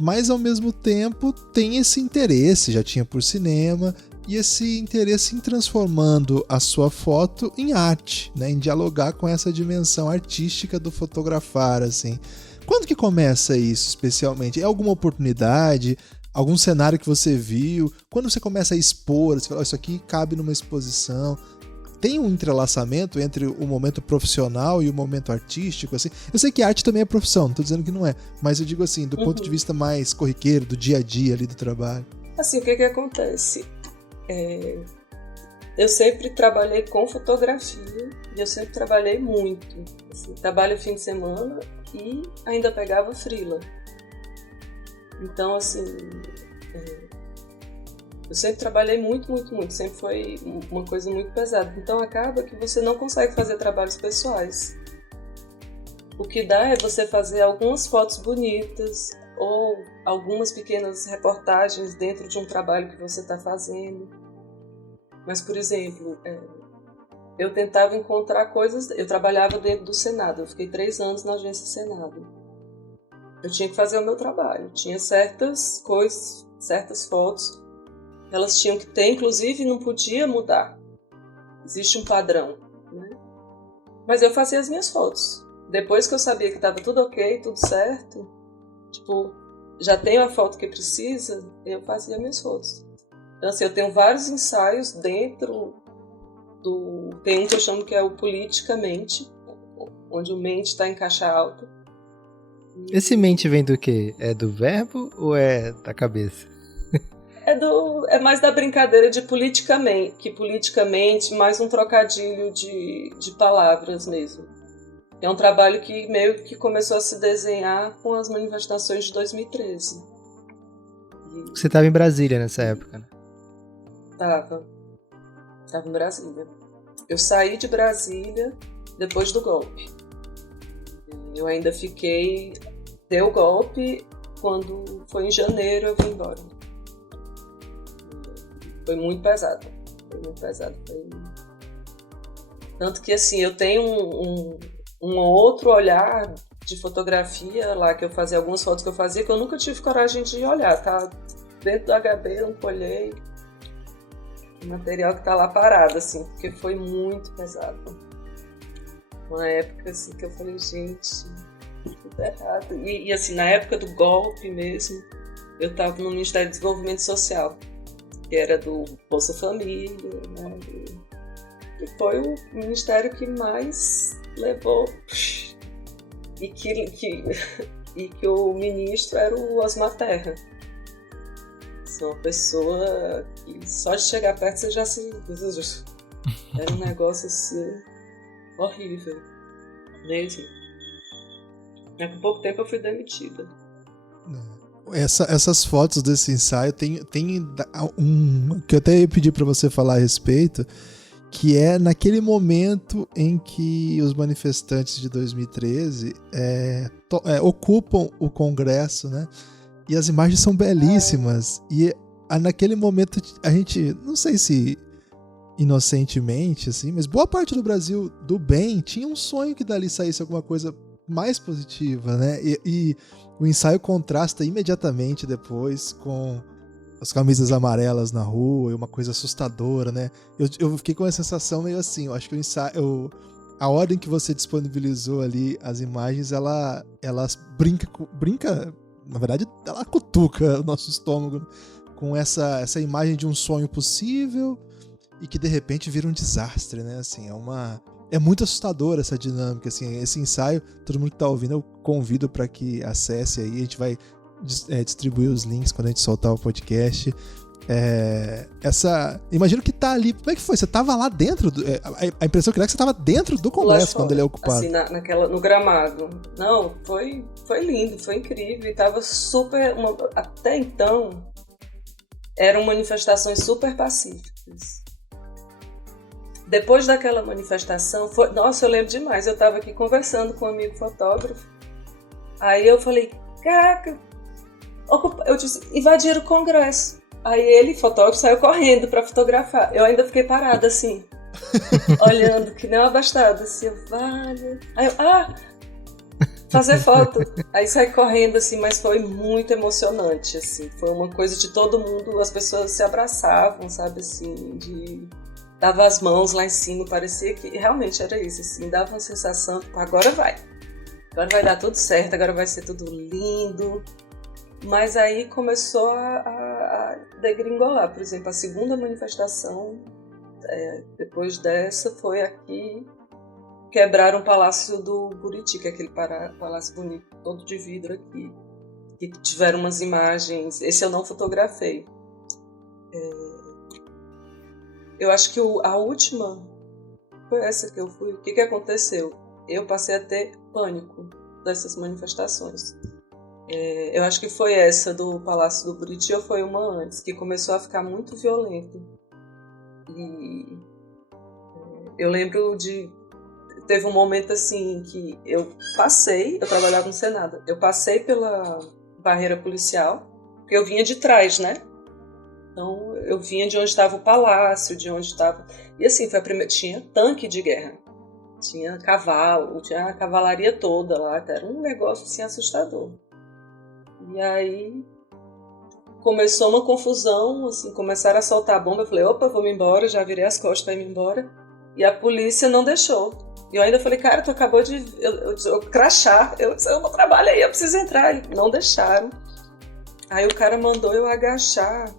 mas ao mesmo tempo tem esse interesse, já tinha por cinema, e esse interesse em transformando a sua foto em arte, né, em dialogar com essa dimensão artística do fotografar, assim. Quando que começa isso, especialmente? É alguma oportunidade, algum cenário que você viu? Quando você começa a expor, você fala, isso aqui cabe numa exposição? Tem um entrelaçamento entre o momento profissional e o momento artístico, assim? Eu sei que arte também é profissão, não tô dizendo que não é, mas eu digo assim, do ponto de vista mais corriqueiro, do dia a dia ali do trabalho. Assim, o que acontece? Eu sempre trabalhei com fotografia e eu sempre trabalhei muito. Assim, trabalho fim de semana e ainda pegava freela. Então, assim, eu sempre trabalhei muito, muito, muito. Sempre foi uma coisa muito pesada. Então, acaba que você não consegue fazer trabalhos pessoais. O que dá é você fazer algumas fotos bonitas ou algumas pequenas reportagens dentro de um trabalho que você está fazendo. Mas, por exemplo, eu tentava encontrar coisas... Eu trabalhava dentro do Senado. Eu fiquei 3 anos na agência Senado. Eu tinha que fazer o meu trabalho. Tinha certas coisas, certas fotos... Elas tinham que ter, inclusive não podia mudar. Existe um padrão, né? Mas eu fazia as minhas fotos. Depois que eu sabia que estava tudo ok, tudo certo, tipo, já tenho a foto que precisa, eu fazia minhas fotos. Então, assim, eu tenho vários ensaios dentro do... Tem um que eu chamo que é o politicamente, onde o mente está em caixa alta. Esse mente vem do quê? É do verbo ou é da cabeça? É mais da brincadeira de politicamente, mais um trocadilho de palavras mesmo. É um trabalho que meio que começou a se desenhar com as manifestações de 2013. Você estava em Brasília nessa época, né? Tava em Brasília. Eu saí de Brasília depois do golpe. Eu ainda fiquei... Deu o golpe, quando foi em janeiro eu vim embora. Foi muito pesado. Tanto que, assim, eu tenho um outro olhar de fotografia lá, que eu fazia algumas fotos que eu fazia, que eu nunca tive coragem de olhar, tá? Dentro do HB eu não colhei o material que tá lá parado, assim, porque foi muito pesado. Uma época, assim, que eu falei, gente, tudo errado. E assim, na época do golpe mesmo, eu tava no Ministério do Desenvolvimento Social, que era do Bolsa Família, né? E foi o ministério que mais levou... E que o ministro era o Osmar Terra. Uma pessoa que só de chegar perto você já se... Era um negócio assim, horrível. Mesmo. Com pouco tempo eu fui demitida. Essas fotos desse ensaio tem um que eu até ia pedir para você falar a respeito, que é naquele momento em que os manifestantes de 2013 ocupam o Congresso, né? E as imagens são belíssimas. E naquele momento a gente, não sei se inocentemente, assim, mas boa parte do Brasil do bem tinha um sonho que dali saísse alguma coisa mais positiva, né? E o ensaio contrasta imediatamente depois com as camisas amarelas na rua, uma coisa assustadora, né? Eu fiquei com a sensação meio assim, eu acho que o ensaio, a ordem que você disponibilizou ali, as imagens, ela brinca, na verdade, ela cutuca o nosso estômago com essa imagem de um sonho possível e que de repente vira um desastre, né? Assim, é muito assustadora essa dinâmica, assim, esse ensaio, todo mundo que tá ouvindo, eu convido para que acesse aí, a gente vai distribuir os links quando a gente soltar o podcast. Imagino que tá ali. Como é que foi? Você tava lá dentro? A impressão que era que você tava dentro do Congresso quando ele é ocupado. Assim, no gramado. Não, foi lindo, foi incrível. E tava super. Até então, eram manifestações super pacíficas. Depois daquela manifestação, nossa, eu lembro demais. Eu tava aqui conversando com um amigo fotógrafo. Aí eu falei, caraca. Eu disse, invadiram o Congresso. Aí ele, fotógrafo, saiu correndo pra fotografar. Eu ainda fiquei parada, assim, olhando, que nem uma abastada, assim, vale. Aí eu, fazer foto. Aí saí correndo, assim, mas foi muito emocionante, assim. Foi uma coisa de todo mundo, as pessoas se abraçavam, sabe, assim, dava as mãos lá em cima, parecia que realmente era isso, assim, dava uma sensação, agora vai dar tudo certo, agora vai ser tudo lindo. Mas aí começou a degringolar. Por exemplo, a segunda manifestação, depois dessa, foi aqui, quebraram o Palácio do Buriti, que é aquele palácio bonito, todo de vidro aqui, que tiveram umas imagens, esse eu não fotografei. Eu acho que a última foi essa que eu fui. O que aconteceu? Eu passei a ter pânico dessas manifestações. Eu acho que foi essa do Palácio do Buriti ou foi uma antes, que começou a ficar muito violento. E eu lembro teve um momento assim que eu trabalhava no Senado, eu passei pela barreira policial, porque eu vinha de trás, né? Então eu vinha de onde estava o palácio, de onde estava... E assim, tinha tanque de guerra, tinha cavalo, tinha a cavalaria toda lá, era um negócio assim assustador. E aí começou uma confusão, assim, começaram a soltar a bomba. Eu falei, opa, vou me embora, já virei as costas para ir embora. E a polícia não deixou. E eu ainda falei, cara, tu acabou de eu crachar, eu não trabalho aí, eu preciso entrar. E não deixaram. Aí o cara mandou eu agachar.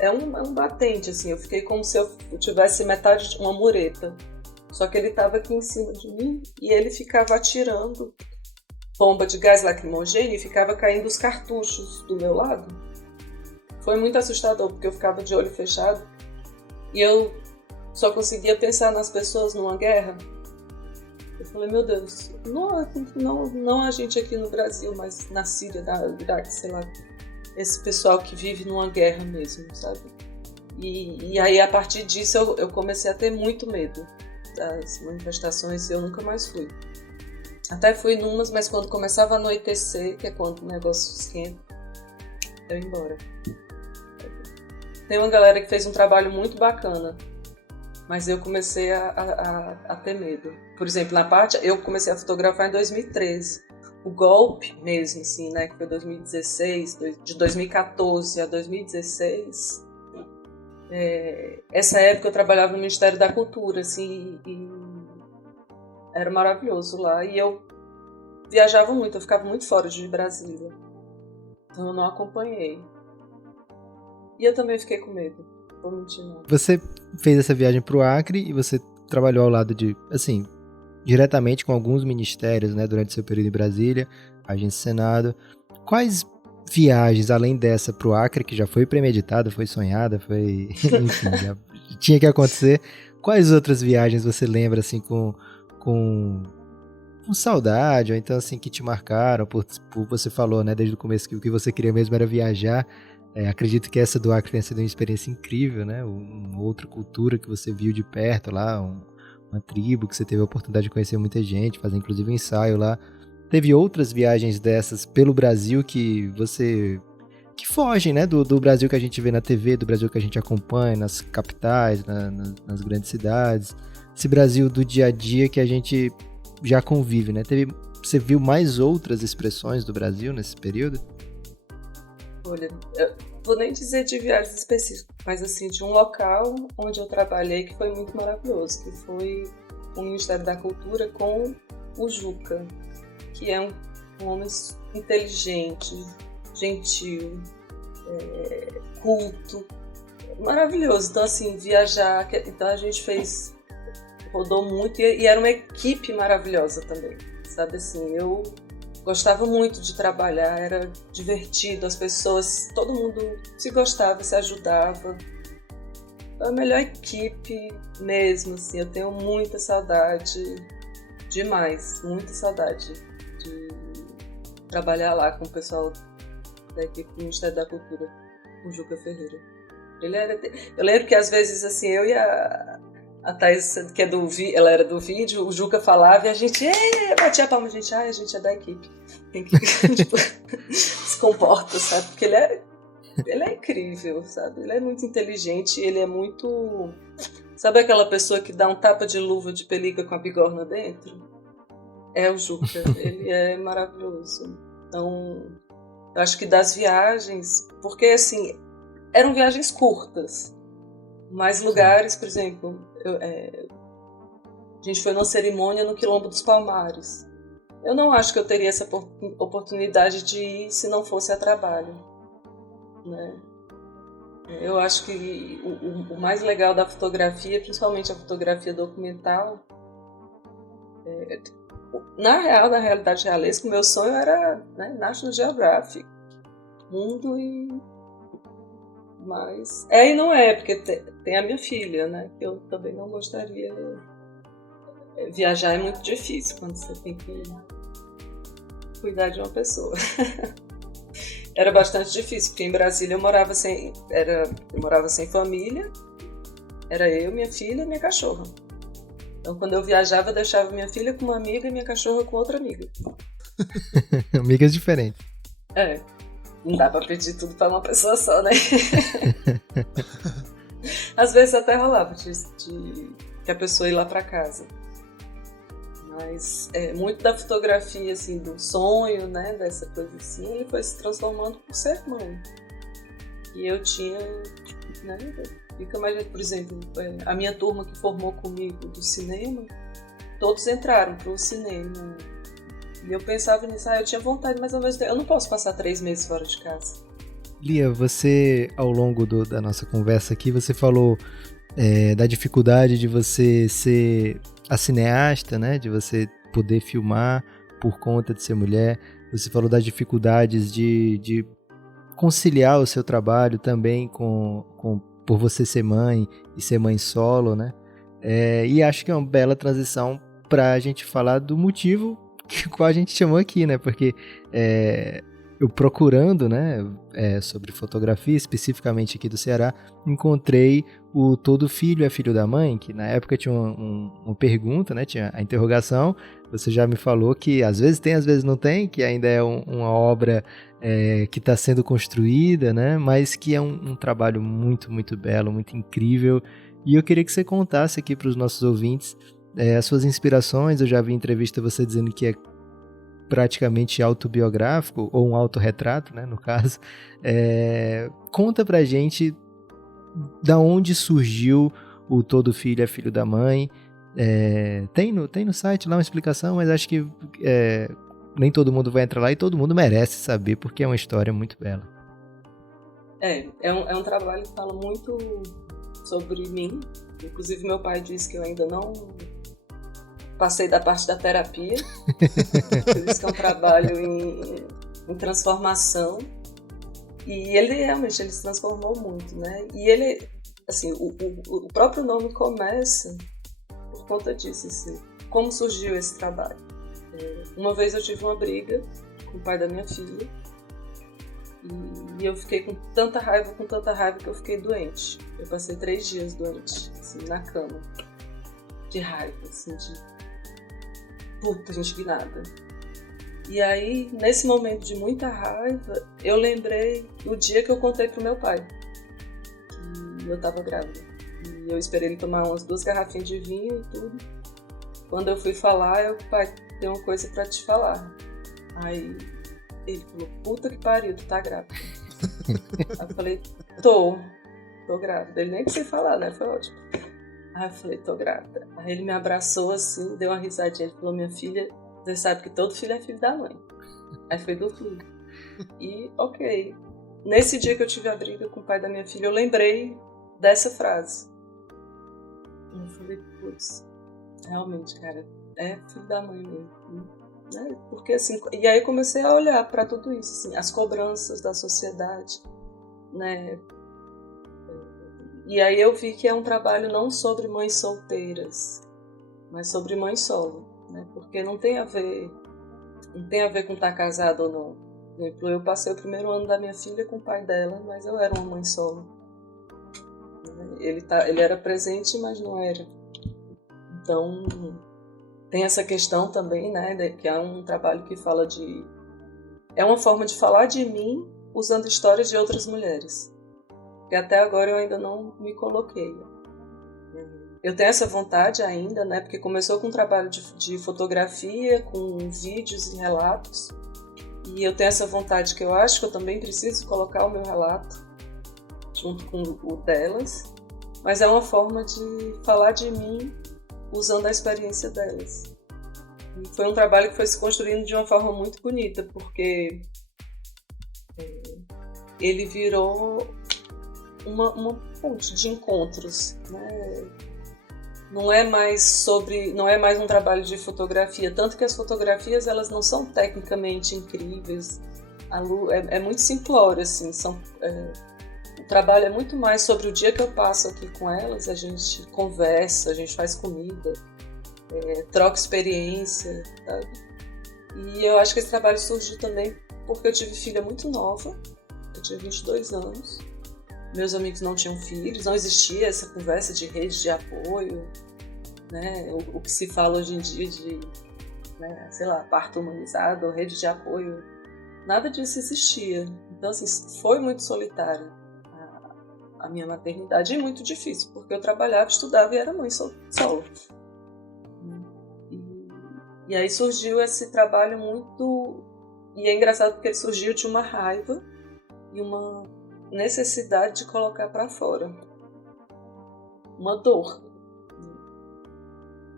É um batente, assim, eu fiquei como se eu tivesse metade de uma mureta. Só que ele estava aqui em cima de mim e ele ficava atirando bomba de gás lacrimogêneo e ficava caindo os cartuchos do meu lado. foi muito assustador, porque eu ficava de olho fechado e eu só conseguia pensar nas pessoas numa guerra. Eu falei, meu Deus, não a gente aqui no Brasil, mas na Síria, na Iraque, sei lá, esse pessoal que vive numa guerra mesmo, sabe? E aí, a partir disso, eu comecei a ter muito medo das manifestações e eu nunca mais fui. Até fui numas, mas quando começava a anoitecer, que é quando o negócio esquenta, eu ia embora. Tem uma galera que fez um trabalho muito bacana, mas eu comecei a ter medo. Por exemplo, na parte, eu comecei a fotografar em 2013. O golpe mesmo, assim, né, que foi 2016, de 2014 a 2016, essa época eu trabalhava no Ministério da Cultura, assim, e era maravilhoso lá. E eu viajava muito, eu ficava muito fora de Brasília. Então eu não acompanhei. E eu também fiquei com medo, vou mentir não. Você fez essa viagem para o Acre e você trabalhou ao lado de, assim, diretamente com alguns ministérios, né, durante seu período em Brasília, Agência Senado. Quais viagens, além dessa para o Acre, que já foi premeditada, foi sonhada, foi, enfim, já tinha que acontecer, quais outras viagens você lembra, assim, com saudade, ou então, assim, que te marcaram, por você falou, né, desde o começo que o que você queria mesmo era viajar. Acredito que essa do Acre tenha sido uma experiência incrível, né? Uma outra cultura que você viu de perto lá, uma tribo que você teve a oportunidade de conhecer muita gente, fazer inclusive um ensaio lá. Teve outras viagens dessas pelo Brasil que fogem, né? Do Brasil que a gente vê na TV, do Brasil que a gente acompanha nas capitais, nas grandes cidades. Esse Brasil do dia a dia que a gente já convive, né? Você viu mais outras expressões do Brasil nesse período? Olha, eu vou nem dizer de viagens específicas, mas assim, de um local onde eu trabalhei que foi muito maravilhoso, que foi o Ministério da Cultura com o Juca, que é um homem inteligente, gentil, culto, maravilhoso. Então assim, viajar, então a gente rodou muito e era uma equipe maravilhosa também, sabe assim, eu gostava muito de trabalhar, era divertido, as pessoas, todo mundo se gostava, se ajudava. A melhor equipe mesmo, assim, eu tenho muita saudade, demais, muita saudade de trabalhar lá com o pessoal da equipe do Ministério da Cultura, com o Juca Ferreira. Eu lembro que às vezes, assim, eu e a Thaís, que ela era do vídeo, o Juca falava e a gente batia a palma, a gente é da equipe. Tem que tipo, se comporta, sabe? Porque ele é incrível, sabe? Ele é muito inteligente, ele é muito... Sabe aquela pessoa que dá um tapa de luva de pelica com a bigorna dentro? É o Juca, ele é maravilhoso. Então, eu acho que das viagens, porque assim, eram viagens curtas, mas lugares, por exemplo, a gente foi numa cerimônia no Quilombo dos Palmares. Eu não acho que eu teria essa oportunidade de ir se não fosse a trabalho, né? Eu acho que o mais legal da fotografia, principalmente a fotografia documental, na realidade realesca, o meu sonho era, né, National Geographic, mundo e... Mas... e não é, porque tem a minha filha, né? Que eu também não gostaria... Viajar é muito difícil quando você tem que cuidar de uma pessoa. Era bastante difícil, porque em Brasília eu morava sem família, era eu, minha filha e minha cachorra. Então quando eu viajava, eu deixava minha filha com uma amiga e minha cachorra com outra amiga. Amigas diferentes. Não dá pra pedir tudo pra uma pessoa só, né? Às vezes até rolava de que a pessoa ir lá pra casa. Mas muito da fotografia, assim, do sonho, né, dessa coisa assim, ele foi se transformando por ser mãe. E eu tinha, né, fica mais, por exemplo, a minha turma que formou comigo do cinema, todos entraram pro cinema. E eu pensava nisso, eu tinha vontade, mas ao mesmo tempo, eu não posso passar 3 meses fora de casa. Lia, você, ao longo da nossa conversa aqui, você falou da dificuldade de você ser a cineasta, né? De você poder filmar por conta de ser mulher. Você falou das dificuldades de conciliar o seu trabalho também por você ser mãe e ser mãe solo, né? E acho que é uma bela transição para a gente falar do motivo que qual a gente chamou aqui, né? Porque eu procurando, né, sobre fotografia, especificamente aqui do Ceará, encontrei o Todo Filho é Filho da Mãe, que na época tinha uma pergunta, né, tinha a interrogação. Você já me falou que às vezes tem, às vezes não tem, que ainda é uma obra que está sendo construída, né, mas que é um trabalho muito, muito belo, muito incrível. E eu queria que você contasse aqui para os nossos ouvintes as suas inspirações. Eu já vi em entrevista você dizendo que é praticamente autobiográfico, ou um autorretrato, né, no caso. Conta pra gente da onde surgiu o Todo Filho é Filho da Mãe. Tem no site lá uma explicação, mas acho que nem todo mundo vai entrar lá e todo mundo merece saber, porque é uma história muito bela. É um trabalho que fala muito sobre mim. Inclusive meu pai disse que eu ainda não passei da parte da terapia. Por isso que é um trabalho em transformação. E ele realmente se transformou muito, né? E ele, assim, o próprio nome começa por conta disso, assim. Como surgiu esse trabalho? Uma vez eu tive uma briga com o pai da minha filha. E eu fiquei com tanta raiva que eu fiquei doente. Eu passei 3 dias doente, assim, na cama. De raiva, assim, de puta, indignada. E aí, nesse momento de muita raiva, eu lembrei do dia que eu contei pro meu pai que eu tava grávida. E eu esperei ele tomar umas 2 garrafinhas de vinho e tudo. Quando eu fui falar, pai, tem uma coisa pra te falar. Aí ele falou, puta que pariu, tu tá grávida. Aí eu falei, tô grávida. Ele nem precisa falar, né? Foi ótimo. Aí eu falei, tô grávida. Aí ele me abraçou assim, deu uma risadinha. Ele falou, minha filha, você sabe que todo filho é filho da mãe. Aí foi do filho. E, ok. Nesse dia que eu tive a briga com o pai da minha filha, eu lembrei dessa frase. E eu falei, putz, realmente, cara, é filho da mãe mesmo. Né? Porque assim, e aí eu comecei a olhar para tudo isso, assim, as cobranças da sociedade, né? E aí eu vi que é um trabalho não sobre mães solteiras, mas sobre mãe solo, né? Porque não tem a ver com estar casado ou não. Por exemplo, eu passei o primeiro ano da minha filha com o pai dela, mas eu era uma mãe solo. Ele era presente, mas não era. Então tem essa questão também, né? Que é um trabalho que fala de... É uma forma de falar de mim usando histórias de outras mulheres. Que até agora eu ainda não me coloquei. Eu tenho essa vontade ainda, né? Porque começou com um trabalho de fotografia, com vídeos e relatos. E eu tenho essa vontade que eu acho que eu também preciso colocar o meu relato junto com o delas. Mas é uma forma de falar de mim usando a experiência delas. E foi um trabalho que foi se construindo de uma forma muito bonita, porque ele virou uma ponte de encontros, né? Não é mais um trabalho de fotografia, tanto que as fotografias elas não são tecnicamente incríveis, é muito simplório, assim, o trabalho é muito mais sobre o dia que eu passo aqui com elas, a gente conversa, a gente faz comida, troca experiência, sabe? E eu acho que esse trabalho surgiu também porque eu tive filha muito nova, eu tinha 22 anos, meus amigos não tinham filhos, não existia essa conversa de rede de apoio, né? O que se fala hoje em dia de, né, sei lá, parto humanizado, rede de apoio, nada disso existia. Então, assim, foi muito solitária a minha maternidade e muito difícil, porque eu trabalhava, estudava e era mãe solo. E aí surgiu esse trabalho muito... E é engraçado porque ele surgiu de uma raiva e uma necessidade de colocar para fora uma dor.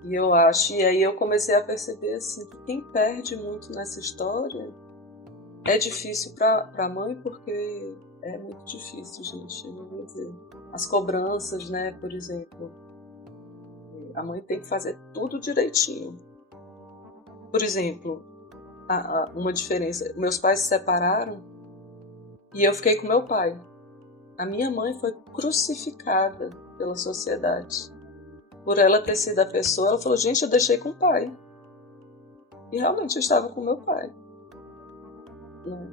E aí eu comecei a perceber assim, que quem perde muito nessa história é difícil para a mãe, porque é muito difícil, gente, eu vou dizer. As cobranças, né, por exemplo, a mãe tem que fazer tudo direitinho. Por exemplo, uma diferença, meus pais se separaram E eu fiquei com meu pai. A minha mãe foi crucificada pela sociedade. Por ela ter sido a pessoa, ela falou, gente, eu deixei com o pai. E realmente eu estava com meu pai. Né?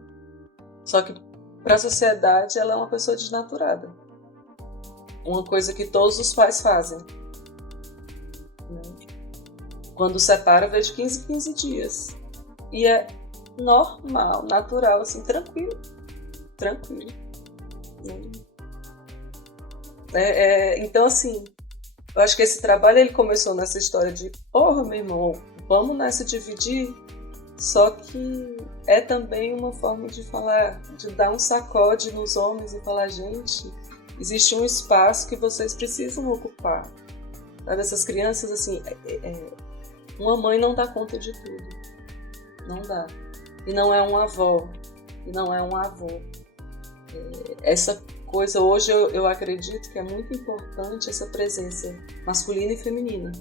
Só que para a sociedade ela é uma pessoa desnaturada. Uma coisa que todos os pais fazem. Né? Quando separa, eu vejo 15 dias. E é normal, natural, assim, tranquilo. Tranquilo. Então, assim, eu acho que esse trabalho ele começou nessa história de porra, meu irmão, vamos nessa dividir, só que é também uma forma de falar, de dar um sacode nos homens e falar, gente, existe um espaço que vocês precisam ocupar. Sabe, essas crianças, assim, uma mãe não dá conta de tudo. Não dá. E não é uma avó. E não é um avô. Essa coisa, hoje eu acredito que é muito importante essa presença masculina e feminina.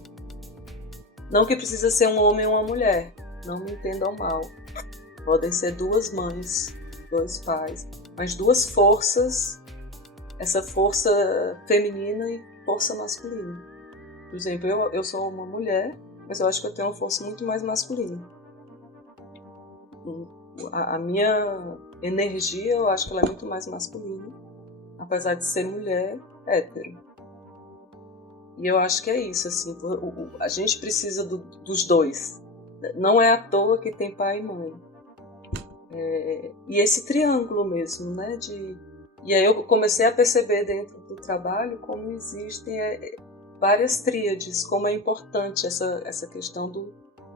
Não que precisa ser um homem ou uma mulher, não me entendam mal. Podem ser duas mães, dois pais, mas duas forças, essa força feminina e força masculina. Por exemplo, eu sou uma mulher, mas eu acho que eu tenho uma força muito mais masculina. A minha energia, eu acho que ela é muito mais masculina, apesar de ser mulher, hétero. E eu acho que é isso, assim, a gente precisa dos dois. Não é à toa que tem pai e mãe. E esse triângulo mesmo, né? E aí eu comecei a perceber dentro do trabalho como existem várias tríades, como é importante essa questão do,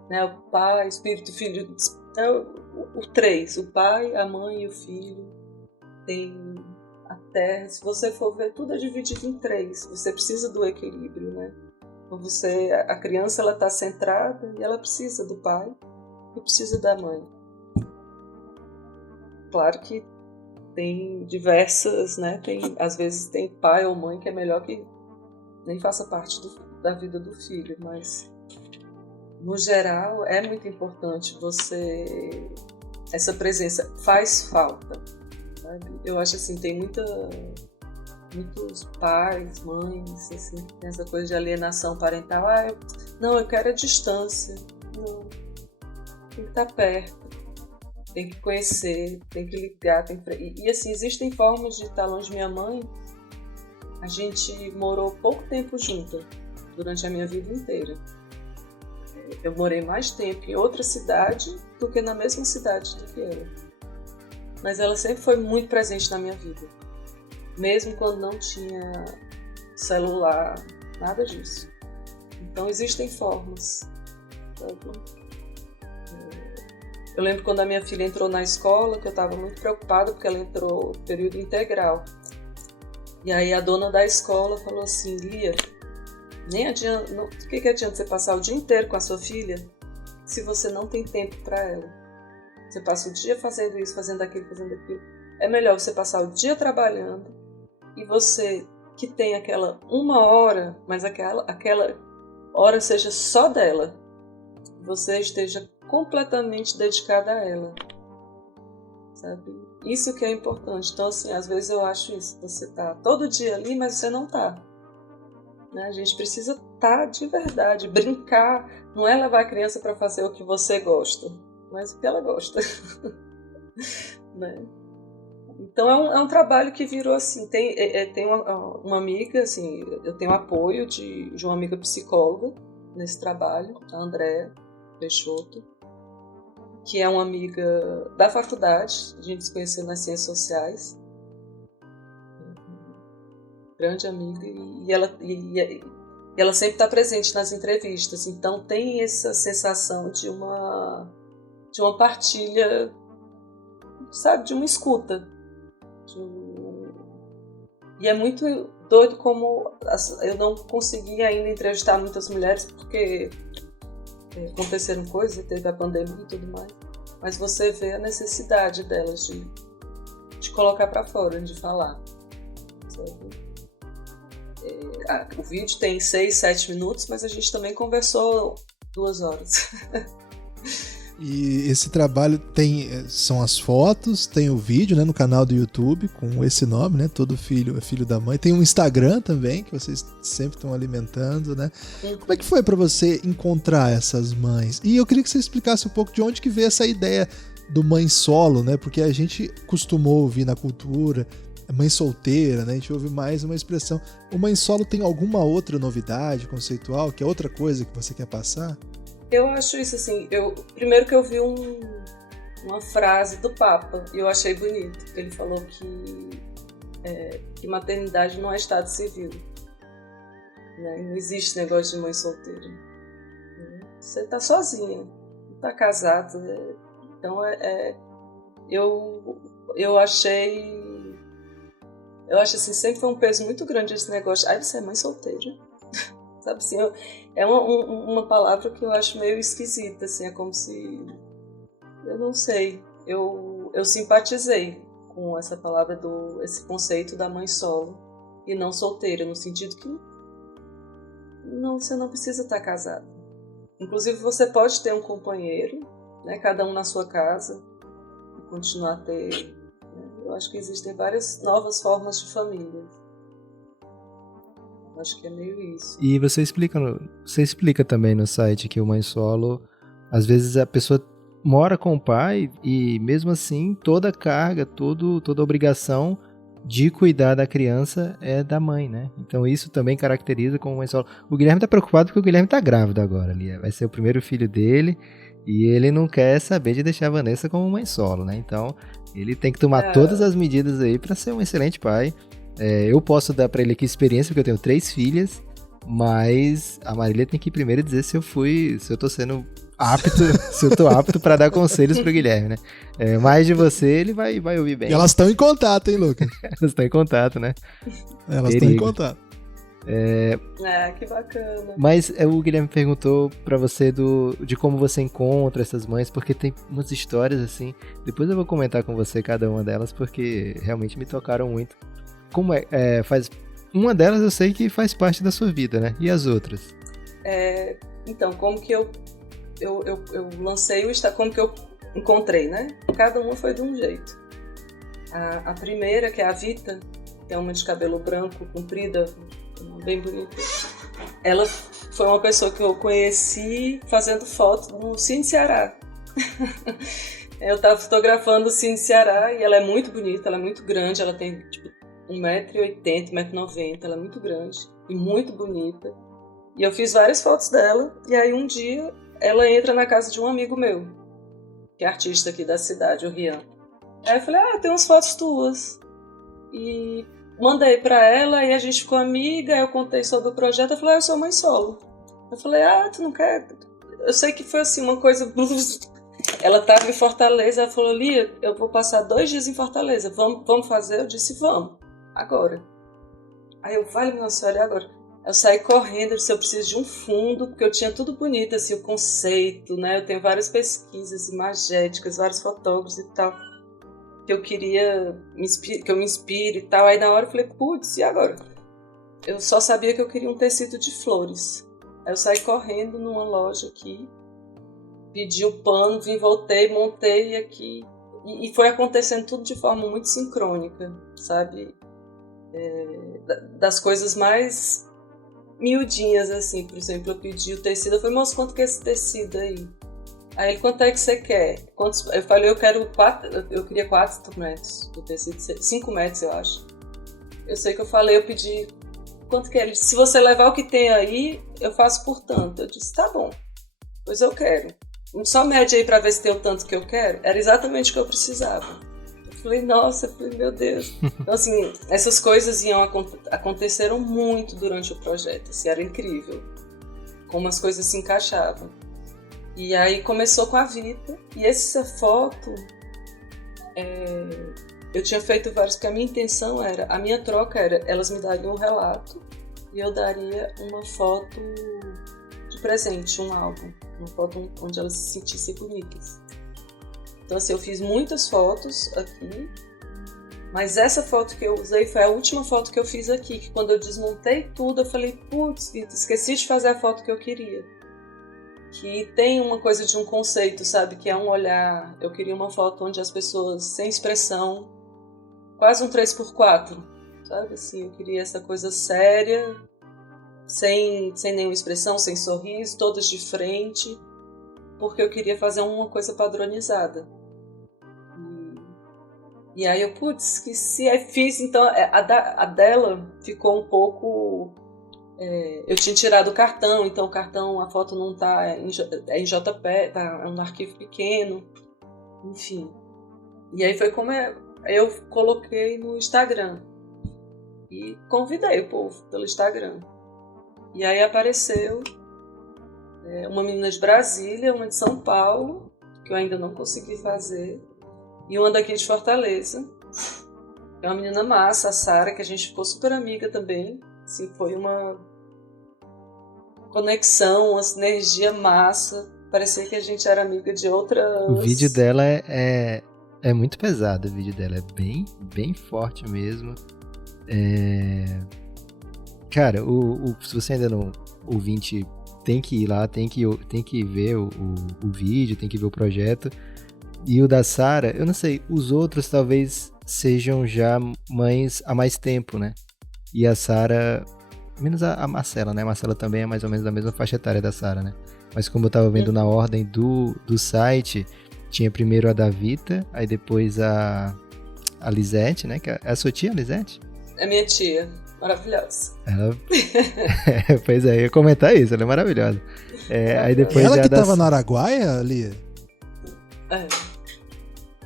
né, o pai, espírito, filho, o três, o pai, a mãe e o filho. Tem a terra, se você for ver, tudo é dividido em três. Você precisa do equilíbrio, né? Então a criança ela está centrada e ela precisa do pai e precisa da mãe. Claro que tem diversas, né? Às vezes tem pai ou mãe que é melhor que nem faça parte da vida do filho, mas no geral é muito importante essa presença faz falta, sabe? Eu acho assim, tem muitos pais, mães, assim, tem essa coisa de alienação parental. Eu quero a distância. Não, tem que estar perto, tem que conhecer, tem que ligar, e assim, existem formas de estar longe. Minha mãe, a gente morou pouco tempo junta durante a minha vida inteira. Eu morei mais tempo em outra cidade do que na mesma cidade do que ela. Mas ela sempre foi muito presente na minha vida. Mesmo quando não tinha celular, nada disso. Então existem formas. Eu lembro quando a minha filha entrou na escola, que eu estava muito preocupada porque ela entrou no período integral. E aí a dona da escola falou assim, Lia, nem adianta, o que adianta você passar o dia inteiro com a sua filha se você não tem tempo para ela? Você passa o dia fazendo isso, fazendo aquilo, fazendo aquilo. É melhor você passar o dia trabalhando e você que tem aquela uma hora, mas aquela hora seja só dela. Você esteja completamente dedicada a ela. Sabe? Isso que é importante. Então, assim, às vezes eu acho isso. Você tá todo dia ali, mas você não tá. Né? A gente precisa estar de verdade, brincar. Não é levar a criança para fazer o que você gosta, mas o que ela gosta. Né? Então é um trabalho que virou assim. Tem uma amiga, assim, eu tenho apoio de uma amiga psicóloga nesse trabalho, a Andréa Peixoto, que é uma amiga da faculdade, a gente se conheceu nas ciências sociais, grande amiga, e ela sempre está presente nas entrevistas, então tem essa sensação de uma partilha, sabe, de uma escuta. E é muito doido como eu não consegui ainda entrevistar muitas mulheres, porque aconteceram coisas, teve a pandemia e tudo mais, mas você vê a necessidade delas de colocar para fora, de falar, sabe? O vídeo tem 6, 7 minutos, mas a gente também conversou 2 horas. E esse trabalho são as fotos, tem o vídeo, né, no canal do YouTube com esse nome, né? Todo filho é filho da mãe. Tem um Instagram também que vocês sempre estão alimentando, né? Como é que foi para você encontrar essas mães? E eu queria que você explicasse um pouco de onde que veio essa ideia do mãe solo, né? Porque a gente costumou ouvir na cultura mãe solteira, né? A gente ouve mais uma expressão. O mãe solo tem alguma outra novidade conceitual, que é outra coisa que você quer passar? Eu acho isso assim, primeiro que eu vi uma frase do Papa e eu achei bonito. Ele falou que maternidade não é estado civil, né? Não existe negócio de mãe solteira. Você tá sozinha, não tá casado, né? Então eu acho assim, sempre foi um peso muito grande esse negócio. Você é mãe solteira? Sabe assim, é uma palavra que eu acho meio esquisita, assim, é como se... Eu não sei, eu simpatizei com essa palavra, esse conceito da mãe solo e não solteira, no sentido que você não precisa estar casado. Inclusive, você pode ter um companheiro, né, cada um na sua casa, e continuar a ter... Né, eu acho que existem várias novas formas de família. Acho que é meio isso. E você explica também no site que o mãe solo, às vezes a pessoa mora com o pai e mesmo assim toda a carga, toda a obrigação de cuidar da criança é da mãe, né? Então isso também caracteriza como mãe solo. O Guilherme tá preocupado porque o Guilherme tá grávido agora ali. Vai ser o primeiro filho dele e ele não quer saber de deixar a Vanessa como mãe solo, né? Então ele tem que tomar todas as medidas aí para ser um excelente pai. Eu posso dar pra ele aqui experiência, porque eu tenho 3 filhas, mas a Marília tem que primeiro dizer se eu tô sendo apto, se eu tô apto pra dar conselhos pro Guilherme, né? Mais de você, ele vai ouvir bem. E elas estão em contato, hein, Lucas? Elas estão em contato, né? Elas estão em contato. Que bacana. Mas o Guilherme perguntou pra você de como você encontra essas mães, porque tem umas histórias assim. Depois eu vou comentar com você cada uma delas, porque realmente me tocaram muito. Como uma delas eu sei que faz parte da sua vida, né? E as outras? Então, como que eu lancei o Instagram, como que eu encontrei, né? Cada uma foi de um jeito. A primeira, que é a Vita, que é uma de cabelo branco, comprida, bem bonita. Ela foi uma pessoa que eu conheci fazendo foto no Cine Ceará. Eu estava fotografando o Cine Ceará e ela é muito bonita, ela é muito grande, ela tem tipo 1,80m, 1,90m, ela é muito grande e muito bonita. E eu fiz várias fotos dela, e aí um dia ela entra na casa de um amigo meu, que é artista aqui da cidade, o Rian. Aí eu falei, tem umas fotos tuas. E mandei pra ela, e a gente ficou amiga, eu contei sobre o projeto, eu falei, eu sou mãe solo. Eu falei, tu não quer? Eu sei que foi assim, uma coisa... Ela estava em Fortaleza, ela falou, Lia, eu vou passar 2 dias em Fortaleza, vamos fazer? Eu disse, vamos. Agora. Aí eu, vale, minha senhora, e agora? Eu saí correndo, eu disse, eu preciso de um fundo, porque eu tinha tudo bonito, assim, o conceito, né? Eu tenho várias pesquisas imagéticas, vários fotógrafos e tal, que eu queria, que eu me inspire e tal. Aí na hora eu falei, putz, e agora? Eu só sabia que eu queria um tecido de flores. Aí eu saí correndo numa loja aqui, pedi o pano, voltei, montei aqui, e foi acontecendo tudo de forma muito sincrônica, sabe? Das coisas mais miudinhas, assim. Por exemplo, eu pedi o tecido, eu falei, moço, quanto que é esse tecido aí? Aí ele, quanto é que você quer? Eu falei, eu queria 4 metros do tecido, 5 metros, eu acho. Eu sei que eu pedi, quanto que é? Ele disse, se você levar o que tem aí, eu faço por tanto. Eu disse, tá bom, pois eu quero. Só mede aí pra ver se tem o tanto que eu quero. Era exatamente o que eu precisava. Falei, nossa, meu Deus. Então, assim, essas coisas aconteceram muito durante o projeto. Assim, era incrível como as coisas se encaixavam. E aí começou com a Vita. E essa foto, eu tinha feito vários, porque a minha intenção a minha troca era, elas me dariam um relato e eu daria uma foto de presente, um álbum. Uma foto onde elas se sentissem bonitas. Então, assim, eu fiz muitas fotos aqui, mas essa foto que eu usei foi a última foto que eu fiz aqui, que quando eu desmontei tudo, eu falei, putz, Vita, esqueci de fazer a foto que eu queria. que tem uma coisa de um conceito, sabe? Que é um olhar. Eu queria uma foto onde as pessoas, sem expressão, quase um 3x4, sabe? Assim, eu queria essa coisa séria, sem nenhuma expressão, sem sorriso, todas de frente, porque eu queria fazer uma coisa padronizada. E aí eu, esqueci, aí fiz, então a dela ficou um pouco... eu tinha tirado o cartão, então o cartão, a foto não tá em JPEG, tá, é um arquivo pequeno, enfim. E aí foi como eu coloquei no Instagram e convidei o povo pelo Instagram. E aí apareceu uma menina de Brasília, uma de São Paulo, que eu ainda não consegui fazer, e uma daqui de Fortaleza. É uma menina massa, a Sara, que a gente ficou super amiga também. Assim, foi uma conexão, uma sinergia massa. Parecia que a gente era amiga de outras... O vídeo dela é muito pesado, o vídeo dela é bem, bem forte mesmo. Cara, se você ainda não ouvinte, tem que ir lá, tem que ver o vídeo, tem que ver o projeto. E o da Sara, eu não sei, os outros talvez sejam já mães há mais tempo, né? E a Sara, menos a Marcela, né? A Marcela também é mais ou menos da mesma faixa etária da Sara, né? Mas como eu tava vendo na ordem do site, tinha primeiro a Davita, aí depois a Lisete, né? Que é a sua tia, a Lisete? É minha tia, maravilhosa. Ela... Pois é, eu ia comentar isso, ela é maravilhosa. Aí depois ela que tava no Araguaia, Lia?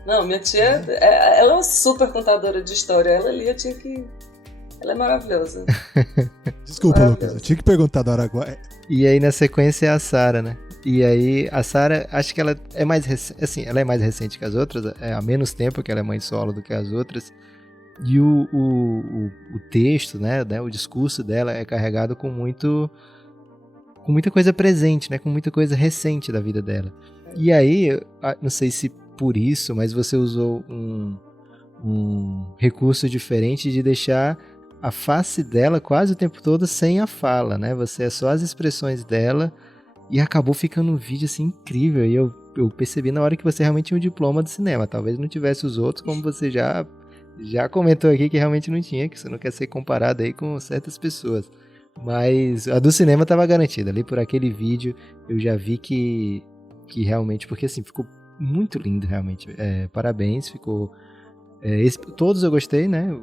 Não, minha tia, ela é uma super contadora de história. Ela ali, eu tinha que... Ela é maravilhosa. Desculpa, Lucas, eu tinha que perguntar do Araguaia. E aí na sequência é a Sara, né? E aí a Sara, acho que ela é mais recente, assim, ela é mais recente que as outras, há menos tempo que ela é mãe solo do que as outras. E o texto, né, o discurso dela é carregado com muita coisa presente, né, com muita coisa recente da vida dela. E aí, não sei se por isso, mas você usou um recurso diferente de deixar a face dela quase o tempo todo sem a fala, né? Você é só as expressões dela e acabou ficando um vídeo assim incrível. E eu percebi na hora que você realmente tinha um diploma de cinema. Talvez não tivesse os outros, como você já comentou aqui que realmente não tinha, que você não quer ser comparado aí com certas pessoas. Mas a do cinema estava garantida. Ali por aquele vídeo eu já vi que realmente, porque assim, ficou muito lindo realmente. Parabéns, ficou... todos eu gostei, né?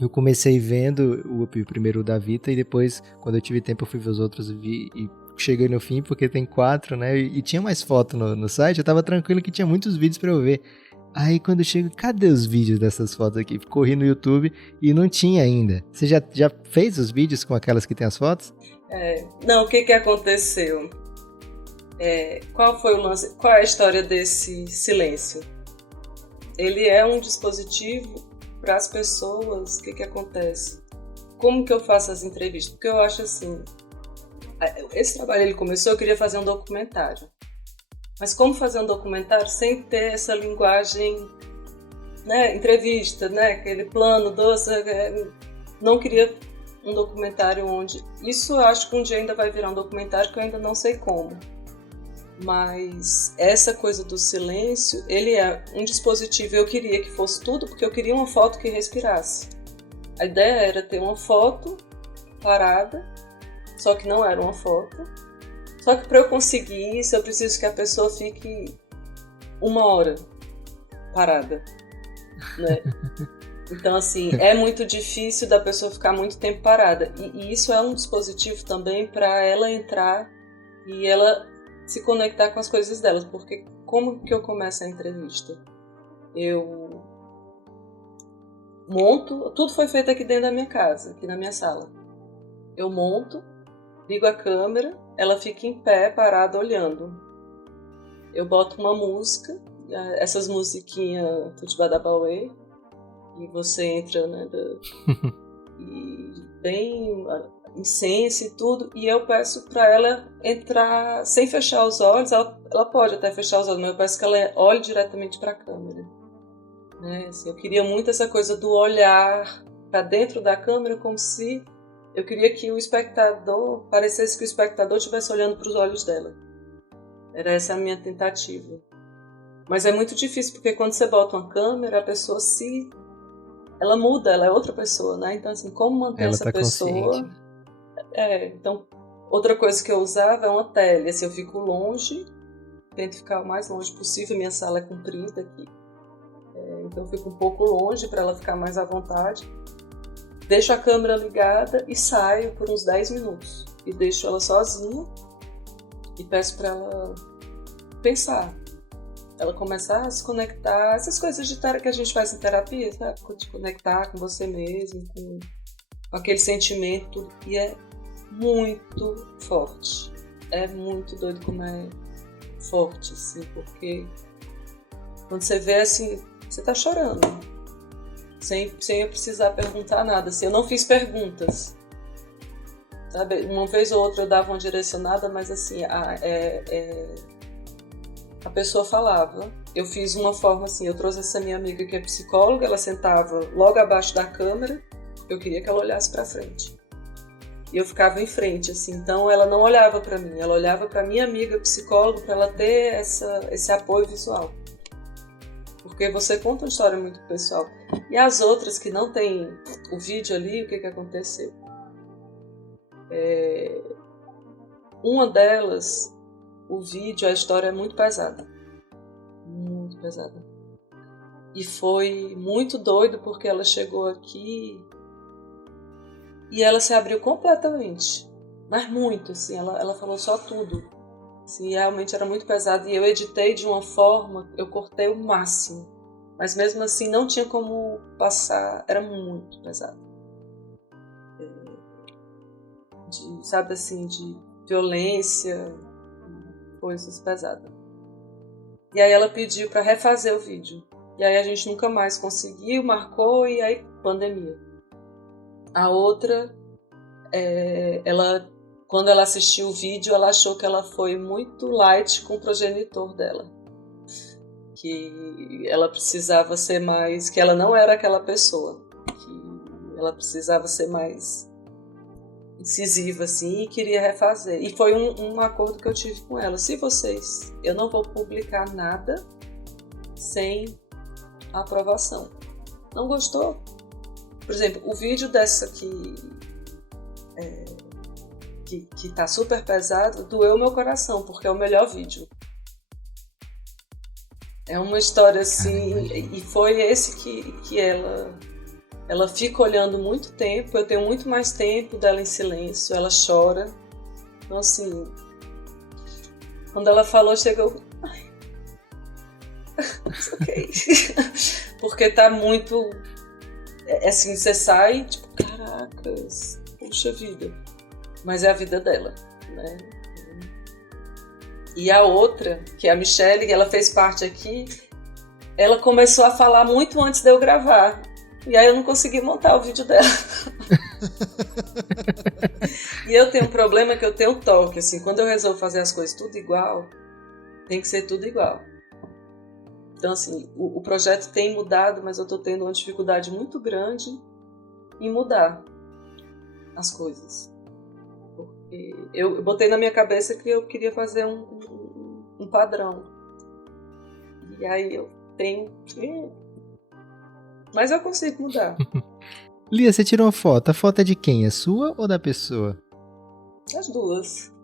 Eu comecei vendo o primeiro da Vita e depois, quando eu tive tempo, eu fui ver os outros e cheguei no fim, porque tem 4, né? E tinha mais foto no site, eu tava tranquilo que tinha muitos vídeos pra eu ver. Aí quando eu chego, cadê os vídeos dessas fotos aqui? Corri no YouTube e não tinha ainda. Você já fez os vídeos com aquelas que tem as fotos? Não, o que aconteceu? Qual foi o lance? Qual é a história desse silêncio? Ele é um dispositivo para as pessoas. O que acontece? Como que eu faço as entrevistas? Porque eu acho assim, esse trabalho ele começou, eu queria fazer um documentário. Mas como fazer um documentário sem ter essa linguagem, né, entrevista, né, aquele plano doce? Não queria um documentário onde... Isso eu acho que um dia ainda vai virar um documentário que eu ainda não sei como. Mas essa coisa do silêncio, ele é um dispositivo. Eu queria que fosse tudo, porque eu queria uma foto que respirasse. A ideia era ter uma foto parada, só que não era uma foto. Só que para eu conseguir isso, eu preciso que a pessoa fique 1 hora parada, né? Então, assim, é muito difícil da pessoa ficar muito tempo parada. E isso é um dispositivo também para ela entrar e ela se conectar com as coisas delas. Porque como que eu começo a entrevista? Eu monto... Tudo foi feito aqui dentro da minha casa, aqui na minha sala. Eu monto, ligo a câmera, ela fica em pé, parada, olhando. Eu boto uma música, essas musiquinhas Tutibadabauê, e você entra, né, e bem incenso e tudo, e eu peço para ela entrar sem fechar os olhos. Ela pode até fechar os olhos, mas eu peço que ela olhe diretamente para a câmera, né? Assim, eu queria muito essa coisa do olhar para dentro da câmera, como se eu queria que o espectador, parecesse que o espectador estivesse olhando para os olhos dela. Era essa a minha tentativa. Mas é muito difícil, porque quando você bota uma câmera, a pessoa ela muda, ela é outra pessoa, né? Então, assim, como manter Ela essa tá pessoa... consciente. Então, outra coisa que eu usava é uma tele. Assim, eu fico longe, tento ficar o mais longe possível, minha sala é comprida aqui. Então eu fico um pouco longe para ela ficar mais à vontade. Deixo a câmera ligada e saio por uns 10 minutos. E deixo ela sozinha e peço para ela pensar. Ela começar a se conectar, essas coisas que a gente faz em terapia, sabe? Te conectar com você mesmo, com aquele sentimento. E é muito forte. É muito doido como é forte, assim, porque quando você vê, assim, você tá chorando. Sem eu precisar perguntar nada. Assim, eu não fiz perguntas. Sabe? Uma vez ou outra eu dava uma direcionada, mas assim, a pessoa falava. Eu fiz uma forma assim, eu trouxe essa minha amiga que é psicóloga, ela sentava logo abaixo da câmera, eu queria que ela olhasse para frente. E eu ficava em frente, assim, então ela não olhava para mim, ela olhava para minha amiga psicóloga para ela ter esse apoio visual. Porque você conta uma história muito pessoal. E as outras que não tem o vídeo ali, o que aconteceu? Uma delas, o vídeo, a história é muito pesada. Muito pesada. E foi muito doido porque ela chegou aqui e ela se abriu completamente. Mas muito, assim, ela falou só tudo. Assim, realmente era muito pesado. E eu editei de uma forma, eu cortei o máximo. Mas mesmo assim não tinha como passar, era muito pesado. Sabe assim, de violência, coisas pesadas. E aí ela pediu para refazer o vídeo. E aí a gente nunca mais conseguiu, marcou e aí pandemia. A outra, quando ela assistiu o vídeo, ela achou que ela foi muito light com o progenitor dela. Que ela precisava ser mais... Que ela não era aquela pessoa. Que ela precisava ser mais incisiva, assim, e queria refazer. E foi um acordo que eu tive com ela. Eu não vou publicar nada sem aprovação. Não gostou? Por exemplo, o vídeo dessa que tá super pesado, doeu meu coração, porque é o melhor vídeo. É uma história assim, e foi esse que ela fica olhando muito tempo, eu tenho muito mais tempo dela em silêncio, ela chora. Então assim, quando ela falou, chegou... Ai, ok. Porque tá muito... assim, você sai, tipo, caracas, puxa vida. Mas é a vida dela, né? E a outra, que é a Michelle, ela fez parte aqui, ela começou a falar muito antes de eu gravar. E aí eu não consegui montar o vídeo dela. E eu tenho um problema que eu tenho um toque, assim, quando eu resolvo fazer as coisas tudo igual, tem que ser tudo igual. Então, assim, o projeto tem mudado, mas eu tô tendo uma dificuldade muito grande em mudar as coisas. Porque eu botei na minha cabeça que eu queria fazer um padrão. E aí eu tenho que... Mas eu consigo mudar. Lia, você tirou uma foto. A foto é de quem? É sua ou da pessoa? As duas.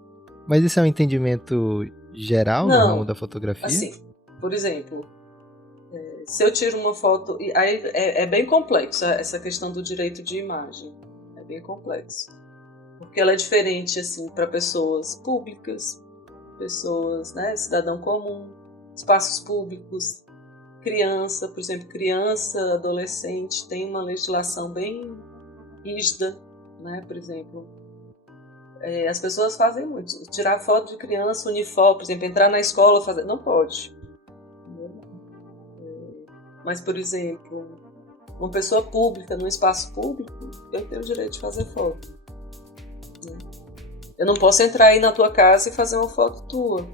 Mas isso é um entendimento geral no ramo da fotografia? Assim, por exemplo, se eu tiro uma foto... Aí é bem complexo essa questão do direito de imagem. É bem complexo. Porque ela é diferente, assim, para pessoas públicas, pessoas, né, cidadão comum, espaços públicos, criança, por exemplo, criança, adolescente, tem uma legislação bem rígida, né, por exemplo. As pessoas fazem muito. Tirar foto de criança, uniforme, por exemplo, entrar na escola, fazer... Não pode. Mas, por exemplo, uma pessoa pública, num espaço público, eu tenho o direito de fazer foto. Eu não posso entrar aí na tua casa e fazer uma foto tua.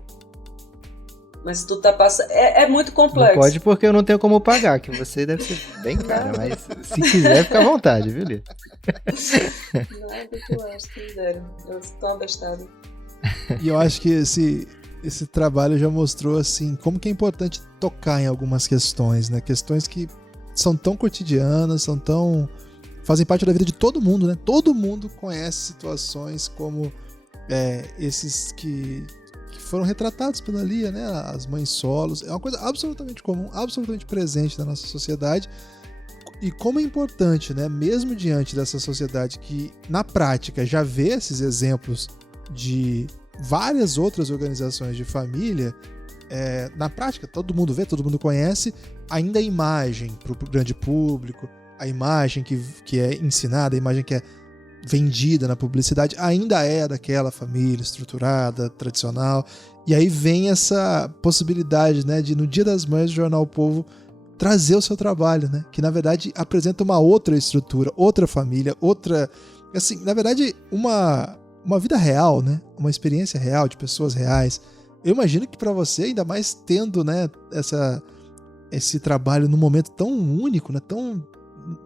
Mas tu tá passando... É muito complexo. Não pode porque eu não tenho como pagar, que você deve ser bem caro, mas se quiser, fica à vontade, viu, Lia? Nada que eu acho, que zero. Eu tô abestada. E eu acho que esse trabalho já mostrou, assim, como que é importante tocar em algumas questões, né? Questões que são tão cotidianas, fazem parte da vida de todo mundo, né? Todo mundo conhece situações como esses que foram retratados pela Lia, né? As mães solos. É uma coisa absolutamente comum, absolutamente presente na nossa sociedade. E como é importante, né? Mesmo diante dessa sociedade que, na prática, já vê esses exemplos de várias outras organizações de família, na prática, todo mundo vê, todo mundo conhece, ainda a imagem para o grande público, a imagem que é ensinada, a imagem que é vendida na publicidade, ainda é daquela família estruturada, tradicional. E aí vem essa possibilidade, né, de no Dia das Mães o Jornal O Povo trazer o seu trabalho, né, que na verdade apresenta uma outra estrutura, outra família, outra, assim, na verdade uma vida real, né, uma experiência real de pessoas reais. Eu imagino que para você, ainda mais tendo, né, esse trabalho num momento tão único, né, tão,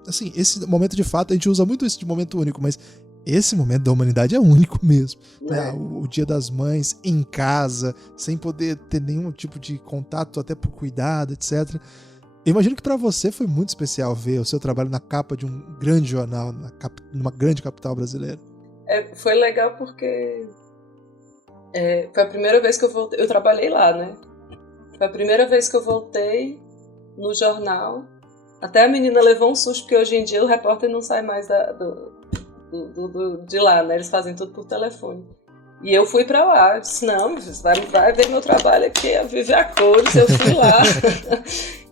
assim, esse momento de fato, a gente usa muito isso de momento único, mas esse momento da humanidade é único mesmo, né? O Dia das Mães em casa, sem poder ter nenhum tipo de contato, até por cuidado, etc. Eu imagino que para você foi muito especial ver o seu trabalho na capa de um grande jornal, numa grande capital brasileira. Foi legal porque foi a primeira vez que eu voltei. Eu trabalhei lá, né? Foi a primeira vez que eu voltei no jornal. Até a menina levou um susto, porque hoje em dia o repórter não sai mais de lá, né? Eles fazem tudo por telefone. E eu fui pra lá. Eu disse, não, vai ver meu trabalho aqui, eu vivo a cores, eu fui lá.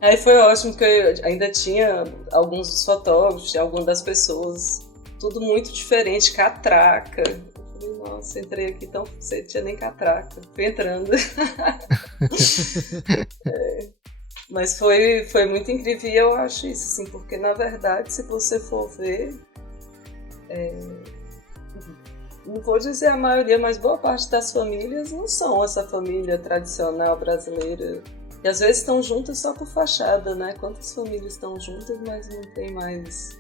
Aí foi ótimo, porque eu ainda tinha alguns dos fotógrafos, algumas das pessoas, tudo muito diferente, catraca. Eu falei, nossa, entrei aqui tão... Você tinha nem catraca. Fui entrando. Mas foi muito incrível, e eu acho isso, assim, porque na verdade, se você for ver, não vou dizer a maioria, mas boa parte das famílias não são essa família tradicional brasileira, e às vezes estão juntas só por fachada, né? Quantas famílias estão juntas, mas não tem mais,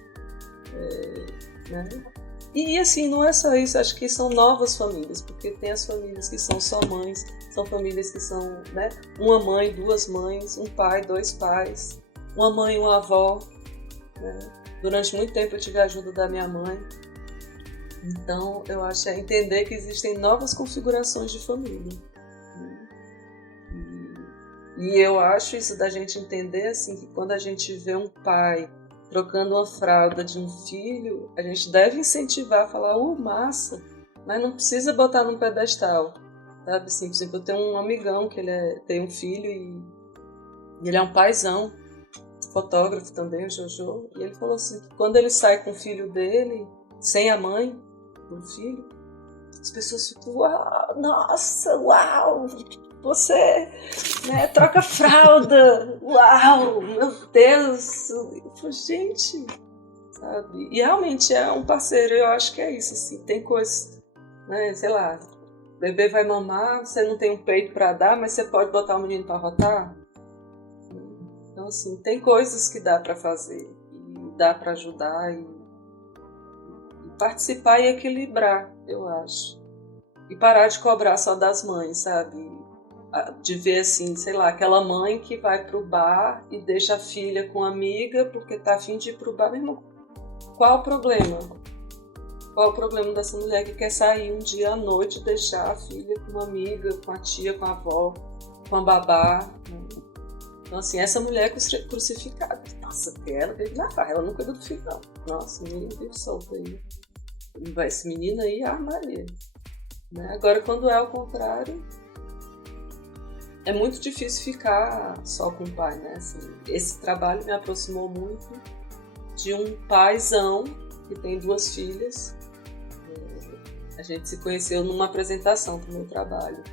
né? E assim, não é só isso, acho que são novas famílias, porque tem as famílias que são só mães, são famílias que são, né, uma mãe, duas mães, um pai, dois pais, uma mãe e uma avó, né? Durante muito tempo eu tive a ajuda da minha mãe. Então, eu acho entender que existem novas configurações de família. E eu acho isso da gente entender, assim, que quando a gente vê um pai trocando uma fralda de um filho, a gente deve incentivar, falar, massa, mas não precisa botar num pedestal. Sabe, assim, por exemplo, eu tenho um amigão que tem um filho e ele é um paizão, fotógrafo também, o Jojo, e ele falou assim, que quando ele sai com o filho dele, sem a mãe do filho, as pessoas ficam, uau, nossa, uau, você, né, troca fralda, uau, meu Deus, eu falei, gente, sabe, e realmente é um parceiro, eu acho que é isso, assim, tem coisas, né, sei lá, o bebê vai mamar, você não tem um peito para dar, mas você pode botar o menino para rotar. Então, assim, tem coisas que dá para fazer, e dá para ajudar e participar e equilibrar, eu acho. E parar de cobrar só das mães, sabe? De ver, assim, sei lá, aquela mãe que vai pro bar e deixa a filha com a amiga porque tá a fim de ir pro bar. Meu irmão, qual o problema? Qual o problema dessa mulher que quer sair um dia à noite e deixar a filha com uma amiga, com a tia, com a avó, com a babá? Então, assim, essa mulher é crucificada. Nossa, ela vive na farra, ela não cuida do filho, não. Nossa, o menino vive solto aí. Esse menino aí, Maria. Né? Agora, quando é ao contrário, é muito difícil ficar só com o pai, né? Assim, esse trabalho me aproximou muito de um paizão que tem duas filhas. A gente se conheceu numa apresentação do meu trabalho.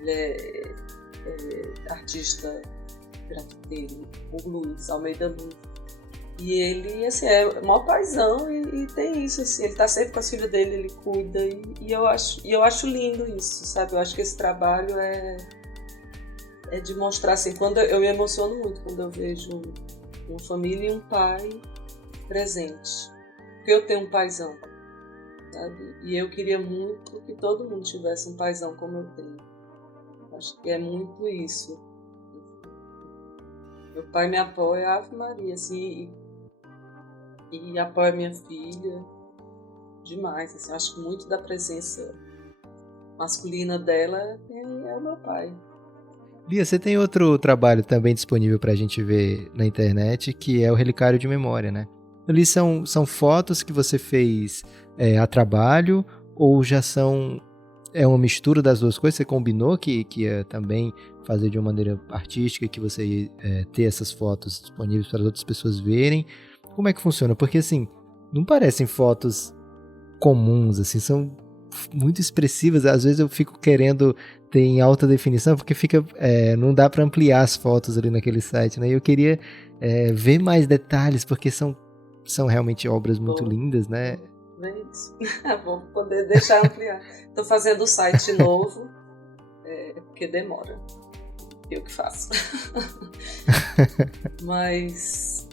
Ele é artista grafiteiro, o Luiz Almeida Luz. E ele, assim, é o maior paizão e tem isso, assim, ele tá sempre com as filhas dele, ele cuida e eu acho lindo isso, sabe? Eu acho que esse trabalho é de mostrar, assim, quando eu me emociono muito quando eu vejo uma família e um pai presente. Porque eu tenho um paizão, sabe? E eu queria muito que todo mundo tivesse um paizão como eu tenho. Acho que é muito isso. Meu pai me apoia, Ave Maria, assim, e apoia minha filha demais. Assim, acho que muito da presença masculina dela é o meu pai. Lia, você tem outro trabalho também disponível pra gente ver na internet, que é o Relicário de Memória, né? Ali são fotos que você fez a trabalho, ou já são uma mistura das duas coisas? Você combinou que ia também fazer de uma maneira artística, que você ia ter essas fotos disponíveis para outras pessoas verem? Como é que funciona? Porque, assim, não parecem fotos comuns, assim, são muito expressivas. Às vezes eu fico querendo ter em alta definição, porque não dá para ampliar as fotos ali naquele site, né? E eu queria ver mais detalhes, porque são realmente obras muito lindas, né? É isso. Vou poder deixar ampliar. Estou fazendo o site novo, porque demora. Eu que faço. Mas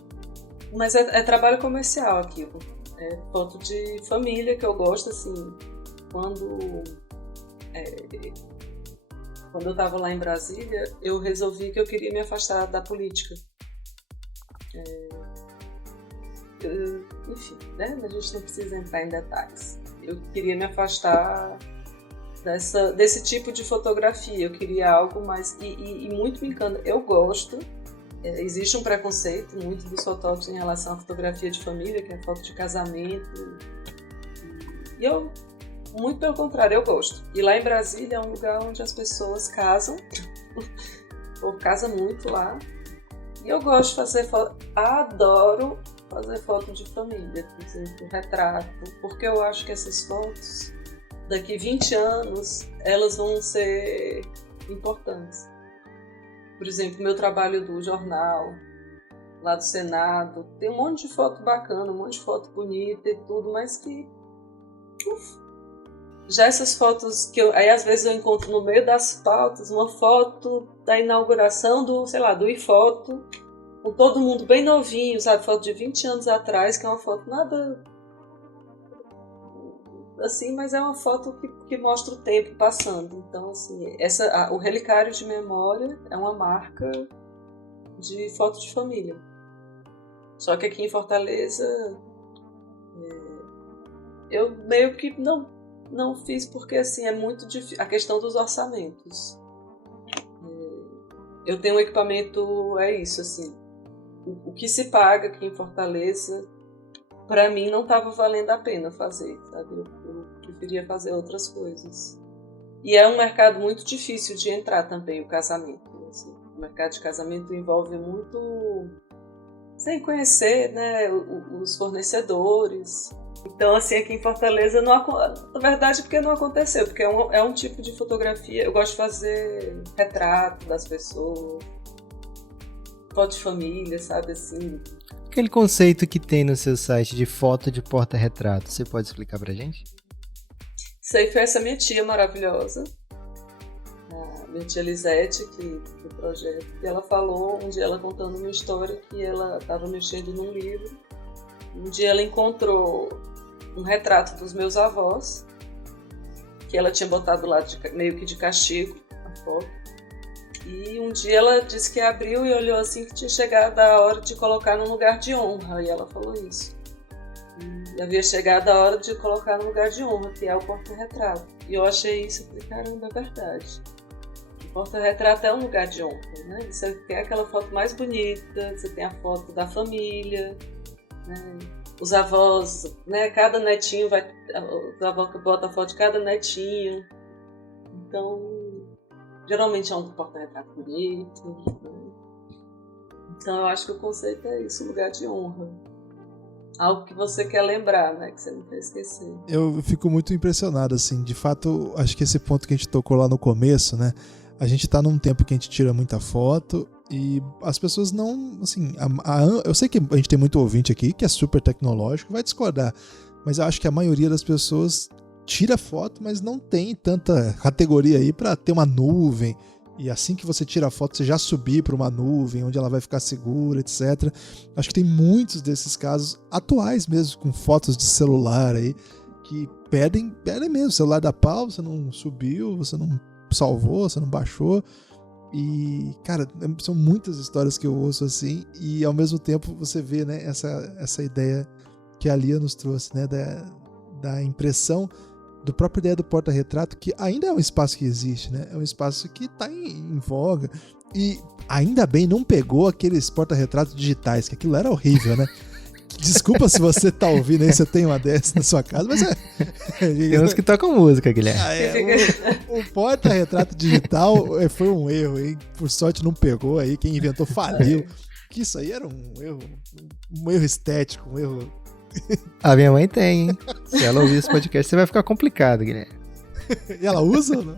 é trabalho comercial aquilo. É foto de família que eu gosto, assim. Quando eu estava lá em Brasília, eu resolvi que eu queria me afastar da política. Enfim, né? A gente não precisa entrar em detalhes. Eu queria me afastar desse tipo de fotografia. Eu queria algo mais... E muito me encanta. Eu gosto. Existe um preconceito muito dos fotógrafos em relação à fotografia de família, que é foto de casamento. E eu, muito pelo contrário, eu gosto. E lá em Brasília é um lugar onde as pessoas casam. O povo casa muito lá. E eu gosto de fazer foto. Adoro fazer foto de família, por exemplo, retrato, porque eu acho que essas fotos, daqui 20 anos, elas vão ser importantes. Por exemplo, meu trabalho do jornal, lá do Senado, tem um monte de foto bacana, um monte de foto bonita e tudo, mas que... já essas fotos que aí às vezes eu encontro no meio das pautas, uma foto da inauguração do iFoto, com todo mundo bem novinho, sabe? Foto de 20 anos atrás, que é uma foto nada assim, mas é uma foto que mostra o tempo passando. Então, assim, o Relicário de Memória é uma marca de foto de família. Só que aqui em Fortaleza, eu meio que não fiz porque, assim, é muito difícil. A questão dos orçamentos. Eu tenho um equipamento, isso, assim. O que se paga aqui em Fortaleza, para mim, não estava valendo a pena fazer, sabe? Eu preferia fazer outras coisas. E é um mercado muito difícil de entrar também, o casamento. Assim. O mercado de casamento envolve muito... sem conhecer, né, os fornecedores. Então, assim, aqui em Fortaleza, na verdade, porque não aconteceu, porque é um tipo de fotografia. Eu gosto de fazer retrato das pessoas, foto de família, sabe, assim. Aquele conceito que tem no seu site de foto de porta-retrato, você pode explicar pra gente? Isso aí foi essa minha tia maravilhosa, a minha tia Lisete, do projeto, e ela falou, um dia ela contando uma história que ela estava mexendo num livro. Um dia ela encontrou um retrato dos meus avós, que ela tinha botado lá meio que de castigo, a foto. E um dia ela disse que abriu e olhou assim que tinha chegado a hora de colocar num lugar de honra, e ela falou isso. E havia chegado a hora de colocar num lugar de honra, que é o porta-retrato. E eu achei isso, eu falei, caramba, é verdade. O porta-retrato é um lugar de honra, né? Você tem aquela foto mais bonita, você tem a foto da família, né? Os avós, né? Cada netinho os avós que botam a foto de cada netinho. Então, geralmente é um porta-retrato bonito, né? Então eu acho que o conceito é isso, lugar de honra. Algo que você quer lembrar, né? Que você não quer esquecer. Eu fico muito impressionado, assim. De fato, acho que esse ponto que a gente tocou lá no começo, né? A gente tá num tempo que a gente tira muita foto e as pessoas não, assim... eu sei que a gente tem muito ouvinte aqui que é super tecnológico, vai discordar. Mas eu acho que a maioria das pessoas tira foto, mas não tem tanta categoria aí pra ter uma nuvem, e assim que você tira a foto, você já subir para uma nuvem onde ela vai ficar segura, etc. Acho que tem muitos desses casos atuais mesmo, com fotos de celular aí, que pedem mesmo. O celular dá pau, você não subiu, você não salvou, você não baixou. E, cara, são muitas histórias que eu ouço assim, e ao mesmo tempo você vê, né, essa ideia que a Lia nos trouxe, né, da impressão, do própria ideia do porta-retrato, que ainda é um espaço que existe, né? É um espaço que está em voga. E ainda bem não pegou aqueles porta-retratos digitais, que aquilo era horrível, né? Desculpa se você tá ouvindo aí, você tem uma dessas na sua casa, mas Tem uns que tocam música, Guilherme. O porta-retrato digital foi um erro, hein? Por sorte não pegou aí, quem inventou faliu. Que isso aí era um erro estético, um erro... A minha mãe tem, hein? Se ela ouvir esse podcast, você vai ficar complicado, Guilherme. E ela usa ou não?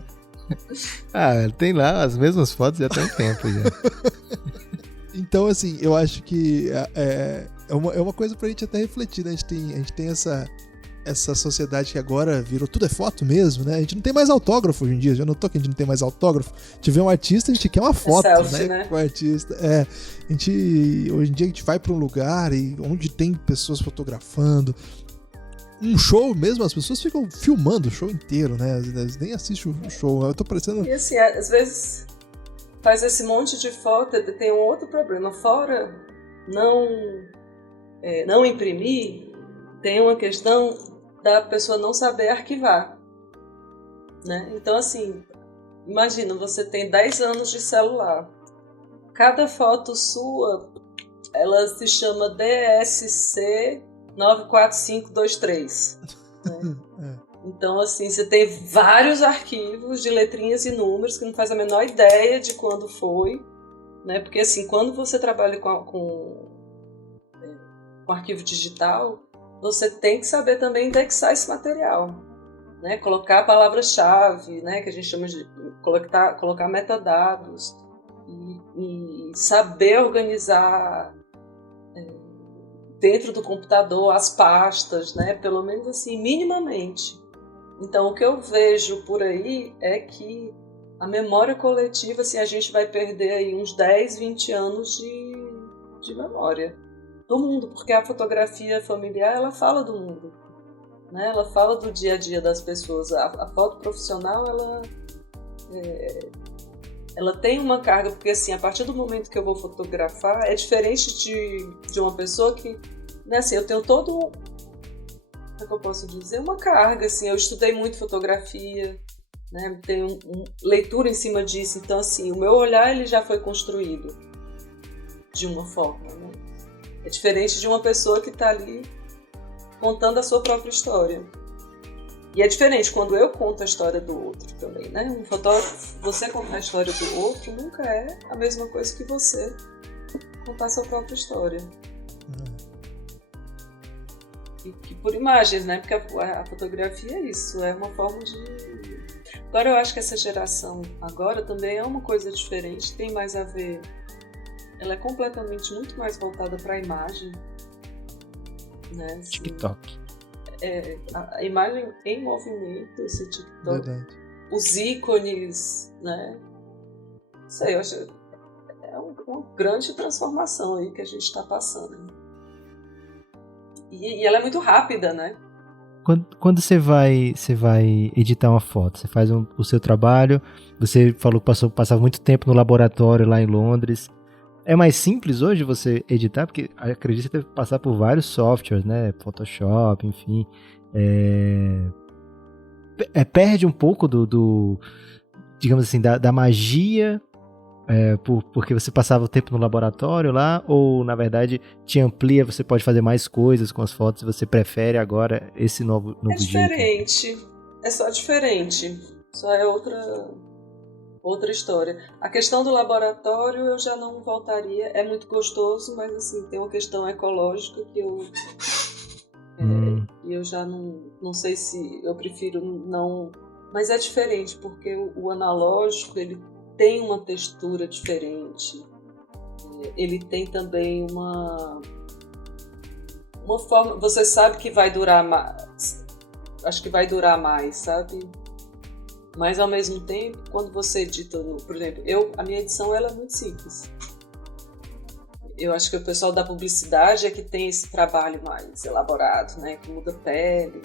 Ela tem lá as mesmas fotos já tem um tempo já. Então, assim, eu acho que é uma coisa pra gente até refletir, né? A gente tem essa sociedade que agora virou tudo é foto mesmo, né? A gente não tem mais autógrafo hoje em dia. Já notou que a gente não tem mais autógrafo? A gente vê um artista, a gente quer uma foto, selfie, né? Com o artista. Hoje em dia a gente vai pra um lugar e onde tem pessoas fotografando. Um show mesmo, as pessoas ficam filmando o show inteiro, né? Eles nem assistem o show. Eu tô parecendo... E assim, às vezes faz esse monte de foto, tem um outro problema. Fora não imprimir, tem uma questão da pessoa não saber arquivar, né? Então, assim, imagina, você tem 10 anos de celular. Cada foto sua, ela se chama DSC 94523. Né? Então, assim, você tem vários arquivos de letrinhas e números que não faz a menor ideia de quando foi, né? Porque, assim, quando você trabalha com arquivo digital, você tem que saber também indexar esse material, né? Colocar palavras-chave, né? Que a gente chama de colocar metadados e saber organizar dentro do computador as pastas, né? Pelo menos assim, minimamente. Então, o que eu vejo por aí é que a memória coletiva, assim, a gente vai perder aí uns 10, 20 anos de memória do mundo, porque a fotografia familiar, ela fala do mundo, né? Ela fala do dia a dia das pessoas. A foto profissional, ela tem uma carga, porque assim, a partir do momento que eu vou fotografar, é diferente de uma pessoa que, né, assim, eu tenho todo, como é que eu posso dizer, uma carga, assim, eu estudei muito fotografia, né, tenho leitura em cima disso, então assim, o meu olhar, ele já foi construído de uma forma, né? É diferente de uma pessoa que está ali contando a sua própria história. E é diferente quando eu conto a história do outro também, né? Um fotógrafo, você contar a história do outro nunca é a mesma coisa que você contar a sua própria história. E por imagens, né? Porque a fotografia é isso, é uma forma de... Agora eu acho que essa geração agora também é uma coisa diferente, tem mais a ver... Ela é completamente muito mais voltada para a imagem, né? Assim, TikTok. A imagem em movimento, esse TikTok. Verdade. Os ícones, né? Não sei, eu acho uma grande transformação aí que a gente está passando. E ela é muito rápida, né? Quando você vai editar uma foto, você faz o seu trabalho, você falou que passava muito tempo no laboratório lá em Londres. É mais simples hoje você editar? Porque acredito que você deve passar por vários softwares, né? Photoshop, enfim. Perde um pouco do digamos assim, da magia, porque você passava o tempo no laboratório lá, ou na verdade te amplia, você pode fazer mais coisas com as fotos e você prefere agora esse novo jeito? É diferente. Jeito? É só diferente. Só é outra história. A questão do laboratório eu já não voltaria, é muito gostoso, mas assim, tem uma questão ecológica que eu já não sei se eu prefiro não, mas é diferente, porque o analógico, ele tem uma textura diferente, ele tem também uma forma, você sabe que vai durar mais, acho que vai durar mais, sabe? Mas ao mesmo tempo, quando você edita, por exemplo, a minha edição ela é muito simples. Eu acho que o pessoal da publicidade é que tem esse trabalho mais elaborado, né, que muda pele.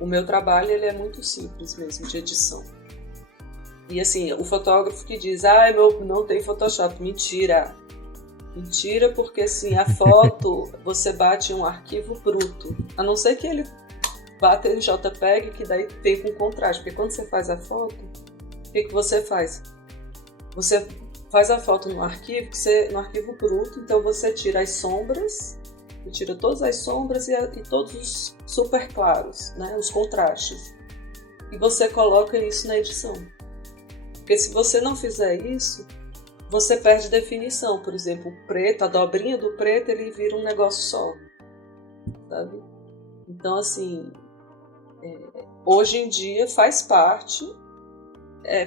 O meu trabalho ele é muito simples mesmo de edição. E assim, o fotógrafo que diz, não tem Photoshop, mentira. Mentira, porque assim, a foto você bate em um arquivo bruto. A não ser que ele bata em JPEG, que daí tem com contraste. Porque quando você faz a foto, o que você faz? Você faz a foto no arquivo bruto, então você tira as sombras, tira todas as sombras e todos os super claros, né, os contrastes. E você coloca isso na edição. Porque se você não fizer isso, você perde definição. Por exemplo, o preto, a dobrinha do preto, ele vira um negócio só. Sabe? Então, assim, hoje em dia faz parte,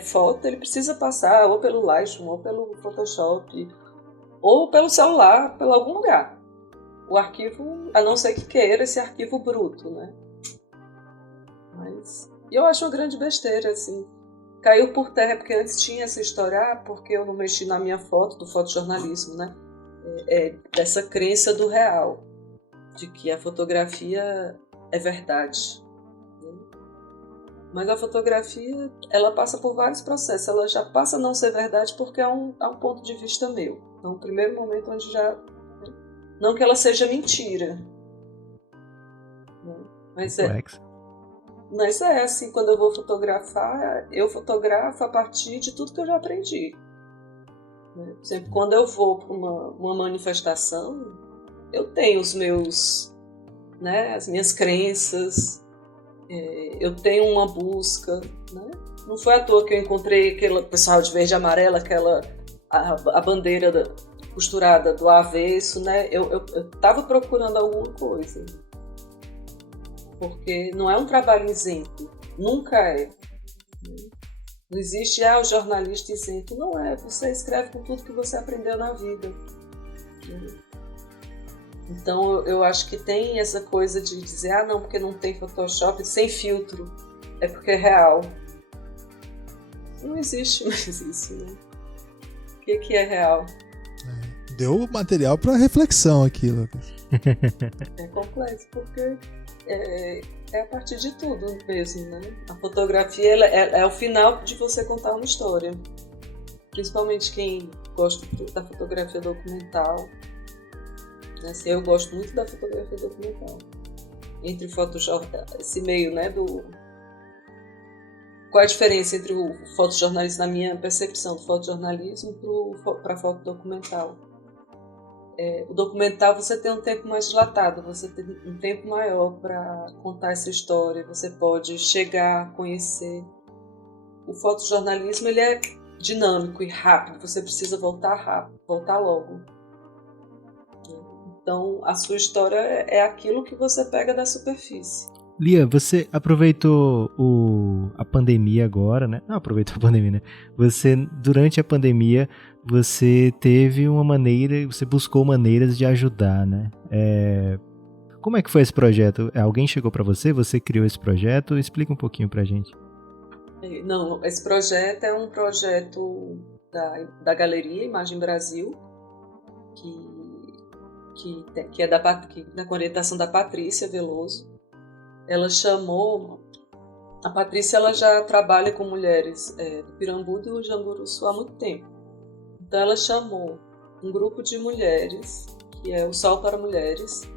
foto, ele precisa passar ou pelo Lightroom, ou pelo Photoshop, ou pelo celular, pelo algum lugar. O arquivo, a não ser que queira esse arquivo bruto, né? Mas eu acho uma grande besteira, assim. Caiu por terra, porque antes tinha essa história, porque eu não mexi na minha foto, do fotojornalismo, né? Dessa crença do real, de que a fotografia é verdade. Né? Mas a fotografia, ela passa por vários processos. Ela já passa a não ser verdade porque é um ponto de vista meu. Então, o primeiro momento onde já... Não que ela seja mentira. Né? Mas é assim, quando eu vou fotografar, eu fotografo a partir de tudo que eu já aprendi. Né? Por exemplo, quando eu vou para uma manifestação, eu tenho os meus, né, as minhas crenças, eu tenho uma busca. Né? Não foi à toa que eu encontrei aquele pessoal de verde e amarelo, a bandeira costurada do avesso, né? Eu estava procurando alguma coisa. Porque não é um trabalho isento, nunca é. Não existe o jornalista isento, não é. Você escreve com tudo que você aprendeu na vida. Então eu acho que tem essa coisa de dizer, não, porque não tem Photoshop, sem filtro, é porque é real. Não existe mais isso, né? O que é real? Deu material para reflexão aqui, Lucas. É complexo, porque é a partir de tudo mesmo, né? A fotografia é o final de você contar uma história. Principalmente quem gosta da fotografia documental. Assim, eu gosto muito da fotografia documental. Entre esse meio, né, Qual a diferença entre o fotojornalismo, na minha percepção do fotojornalismo, para a foto documental? O documental você tem um tempo mais dilatado, você tem um tempo maior para contar essa história, você pode chegar, conhecer. O fotojornalismo ele é dinâmico e rápido, você precisa voltar rápido, voltar logo. Então a sua história é aquilo que você pega da superfície. Lia, você aproveitou a pandemia agora, né? Não aproveitou a pandemia, né? Durante a pandemia, você teve você buscou maneiras de ajudar, né? Como é que foi esse projeto? Alguém chegou para você? Você criou esse projeto? Explica um pouquinho pra gente. Não, esse projeto é um projeto da Galeria Imagem Brasil, que é da orientação da Patrícia Veloso. Ela chamou... A Patrícia ela já trabalha com mulheres do Pirambu e do Jamburuçu há muito tempo. Então ela chamou um grupo de mulheres, que é o Sol para Mulheres,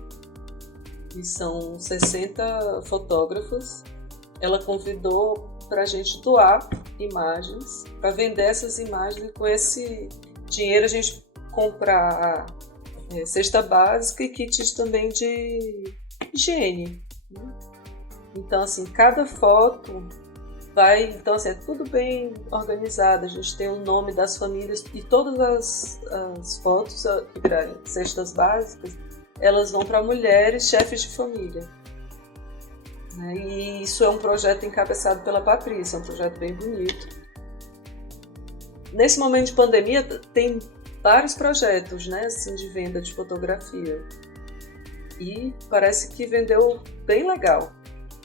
que são 60 fotógrafas. Ela convidou para a gente doar imagens, para vender essas imagens, e com esse dinheiro a gente comprar cesta básica e kits também de higiene. Então, assim, cada foto vai... Então, assim, é tudo bem organizado. A gente tem o nome das famílias e todas as fotos que virarem cestas básicas, elas vão para mulheres chefes de família. Né? E isso é um projeto encabeçado pela Patrícia, é um projeto bem bonito. Nesse momento de pandemia, tem vários projetos, né, assim, de venda de fotografia. E parece que vendeu bem legal.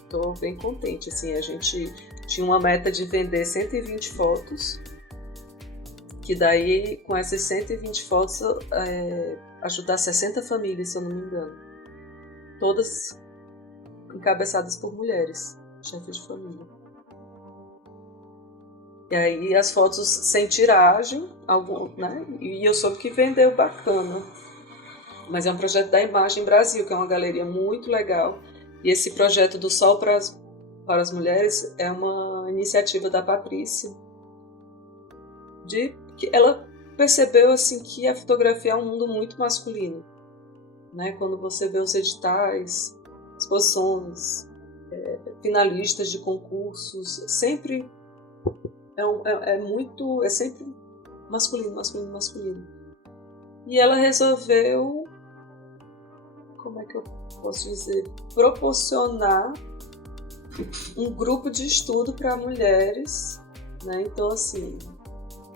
Estou bem contente, assim, a gente tinha uma meta de vender 120 fotos, que daí, com essas 120 fotos, ajudar 60 famílias, se eu não me engano. Todas encabeçadas por mulheres, chefes de família. E aí as fotos sem tiragem, né? E eu soube que vendeu bacana. Mas é um projeto da Imagem Brasil, que é uma galeria muito legal. E esse projeto do Sol para as Mulheres é uma iniciativa da Patrícia, que ela percebeu assim, que a fotografia é um mundo muito masculino. Né? Quando você vê os editais, exposições, finalistas de concursos, sempre é sempre masculino. E ela resolveu, como é que eu posso dizer, proporcionar um grupo de estudo para mulheres, né? Então, assim,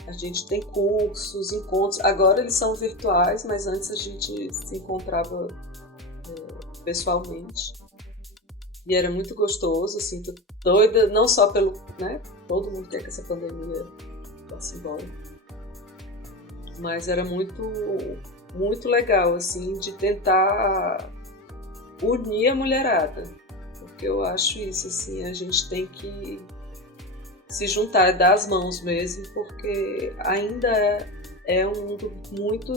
a gente tem cursos, encontros, agora eles são virtuais, mas antes a gente se encontrava pessoalmente. E era muito gostoso, assim, tô doida, não só pelo, né, todo mundo quer que essa pandemia vá-se embora, mas era muito, muito legal, assim, de tentar unir a mulherada, porque eu acho isso, assim, a gente tem que se juntar, dar as mãos mesmo, porque ainda é um mundo muito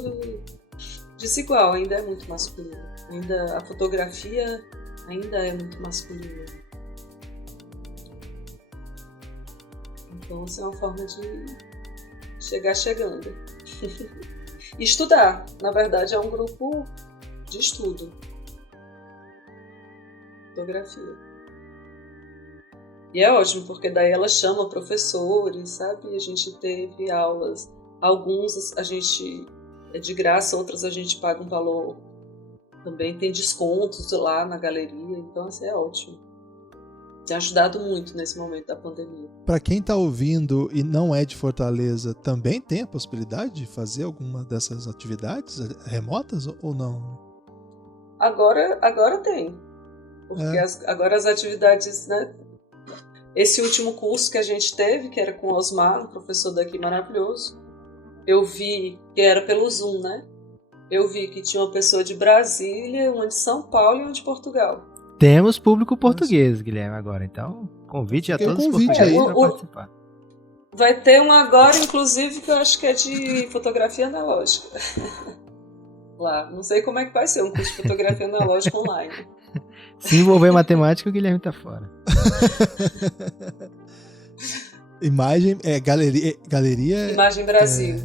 desigual, ainda é muito masculino, ainda a fotografia ainda é muito masculina. Então, essa é uma forma de chegar chegando. Estudar, na verdade, é um grupo de estudo. Fotografia. E é ótimo, porque daí ela chama professores, sabe? E a gente teve aulas. Alguns a gente é de graça, outras a gente paga um valor. Também tem descontos lá na galeria, então assim, é ótimo. Tem ajudado muito nesse momento da pandemia. Para quem está ouvindo e não é de Fortaleza, também tem a possibilidade de fazer alguma dessas atividades remotas ou não? Agora tem. Porque agora as atividades, né? Esse último curso que a gente teve, que era com o Osmar, um professor daqui maravilhoso, eu vi que era pelo Zoom, né? Eu vi que tinha uma pessoa de Brasília, uma de São Paulo e uma de Portugal. Temos público português, Guilherme, agora. Então, convite a todos os portugueses para participar. Vai ter um agora, inclusive, que eu acho que é de fotografia analógica. Lá. Não sei como é que vai ser um curso de fotografia analógica online. Se envolver matemática, o Guilherme tá fora. Imagem, galeria... Imagem Brasil.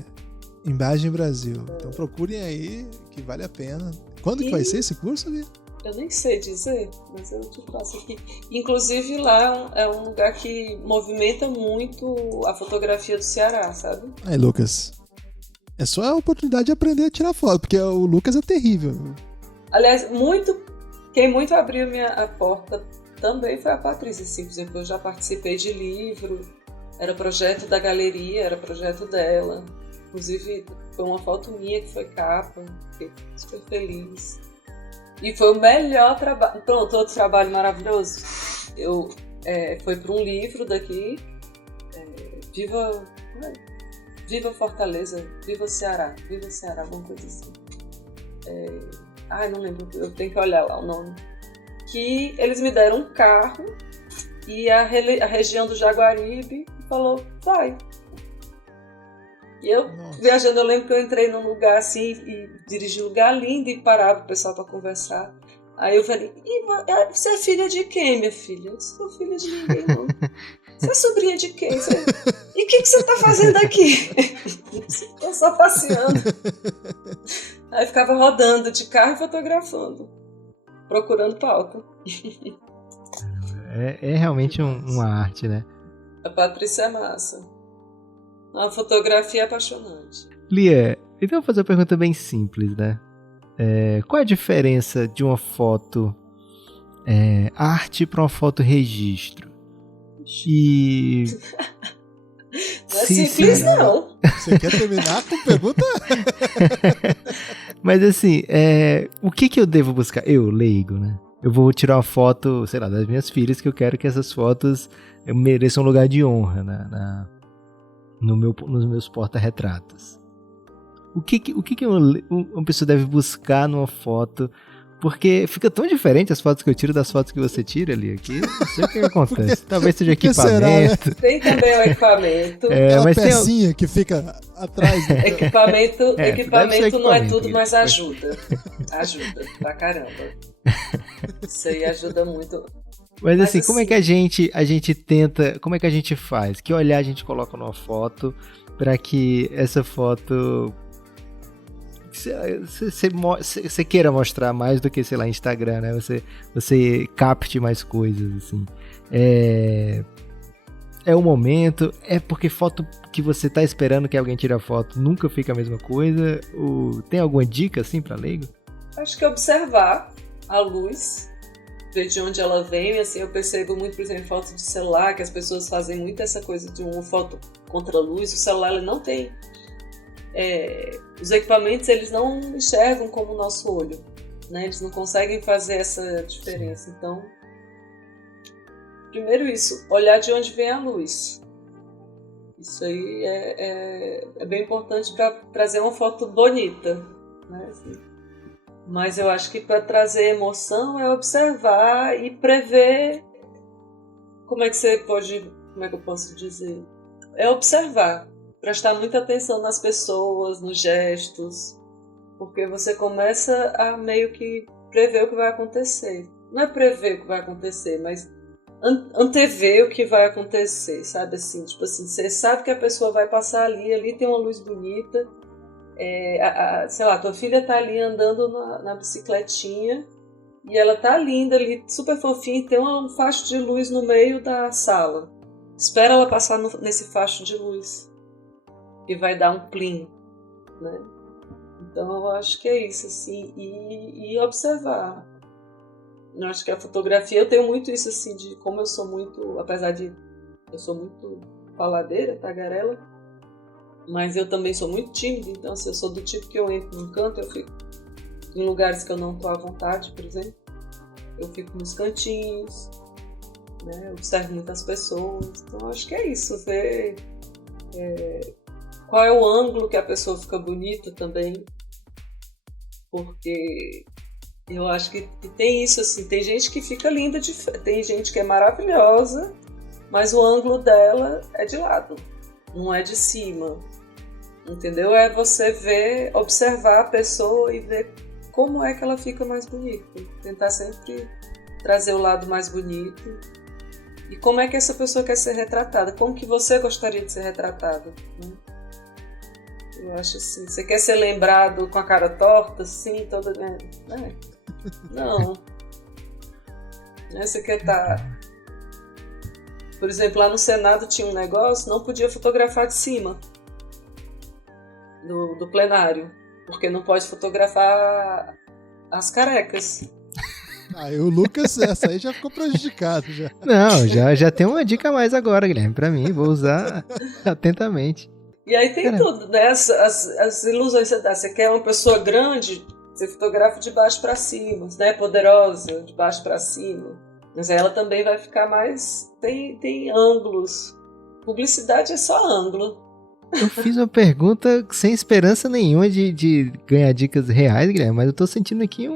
Imagem Brasil. Então procurem aí, que vale a pena. Quando que vai ser esse curso ali? Eu nem sei dizer, mas eu te passo aqui. Inclusive lá é um lugar que movimenta muito a fotografia do Ceará, sabe? Aí, Lucas, é só a oportunidade de aprender a tirar foto, porque o Lucas é terrível. Aliás, quem muito abriu a porta também foi a Patrícia. Assim, por exemplo, eu já participei de livro, era projeto da galeria, era projeto dela. Inclusive, foi uma foto minha que foi capa, fiquei super feliz. E foi o melhor trabalho. Pronto, outro trabalho maravilhoso. Foi para um livro daqui, Viva Fortaleza, Viva Ceará, alguma coisa assim. Não lembro, eu tenho que olhar lá o nome. Que eles me deram um carro e a região do Jaguaribe falou, vai. E eu, viajando, eu lembro que eu entrei num lugar assim e dirigi um lugar lindo e parava o pessoal para conversar. Aí eu falei, você é filha de quem, minha filha? Eu não sou filha de ninguém, não. Você é sobrinha de quem? E o que você tá fazendo aqui? Tô só passeando. Aí ficava rodando de carro e fotografando, procurando pauta. É realmente uma arte, né? A Patrícia é massa. Uma fotografia apaixonante. Lia, então eu vou fazer uma pergunta bem simples, né? Qual é a diferença de uma foto arte para uma foto registro? E... Não é simples, não. Você quer terminar com pergunta? Mas assim, o que eu devo buscar? Eu, leigo, né? eu vou tirar uma foto, sei lá, das minhas filhas, que eu quero que essas fotos mereçam um lugar de honra nos meus porta-retratos. O que uma pessoa deve buscar numa foto? Porque fica tão diferente as fotos que eu tiro das fotos que você tira ali aqui. Não sei o que acontece. Talvez seja equipamento. Será, né? Tem também o equipamento. Aquela mas pecinha que fica atrás. Né? Equipamento não é tudo, mas ajuda. Ajuda pra caramba. Isso aí ajuda muito. Mas assim, como é que a gente tenta, como é que a gente faz? Que olhar a gente coloca numa foto para que essa foto você queira mostrar mais do que, sei lá, Instagram, né? Você capte mais coisas, assim. É o momento, é porque foto que você tá esperando que alguém tire a foto nunca fica a mesma coisa? Tem alguma dica, assim, pra leigo? Acho que observar a luz, ver de onde ela vem, assim, eu percebo muito, por exemplo, foto de celular, que as pessoas fazem muito essa coisa de uma foto contra a luz, o celular ele não tem... os equipamentos eles não enxergam como o nosso olho, né? Eles não conseguem fazer essa diferença. Então, primeiro isso, olhar de onde vem a luz. Isso aí é bem importante para trazer uma foto bonita, né? Assim. Mas eu acho que para trazer emoção é observar e prever. Como é que eu posso dizer? É observar. Prestar muita atenção nas pessoas, nos gestos, porque você começa a meio que prever o que vai acontecer. Não é prever o que vai acontecer, mas antever o que vai acontecer, sabe assim? Tipo assim, você sabe que a pessoa vai passar ali tem uma luz bonita, sei lá, tua filha tá ali andando na bicicletinha e ela tá linda ali, super fofinha, e tem um facho de luz no meio da sala. Espera ela passar nesse facho de luz. E vai dar um plim, né? Então eu acho que é isso, assim, e observar. Eu acho que a fotografia, eu tenho muito isso, assim, de como eu sou muito, apesar de eu sou muito faladeira, tagarela, mas eu também sou muito tímida, então assim, eu sou do tipo que eu entro num canto, eu fico em lugares que eu não estou à vontade, por exemplo, eu fico nos cantinhos, né? Eu observo muitas pessoas, então eu acho que é isso, ver... qual é o ângulo que a pessoa fica bonita também, porque eu acho que tem isso, assim, tem gente que fica linda, tem gente que é maravilhosa, mas o ângulo dela é de lado, não é de cima, entendeu? É você ver, observar a pessoa e ver como é que ela fica mais bonita, tentar sempre trazer o lado mais bonito. E como é que essa pessoa quer ser retratada, como que você gostaria de ser retratada, né? Eu acho assim, você quer ser lembrado com a cara torta, assim, toda... Não. Você quer estar... Por exemplo, lá no Senado tinha um negócio, não podia fotografar de cima do plenário, porque não pode fotografar as carecas. O Lucas, essa aí já ficou prejudicado. Já. Não, já tem uma dica a mais agora, Guilherme, pra mim, vou usar atentamente. E aí tem tudo, né? As ilusões que você dá. Você quer uma pessoa grande, você fotografa de baixo para cima, né? Poderosa, de baixo para cima. Mas ela também vai ficar mais... Tem ângulos. Publicidade é só ângulo. Eu fiz uma pergunta sem esperança nenhuma de ganhar dicas reais, Guilherme, mas eu tô sentindo aqui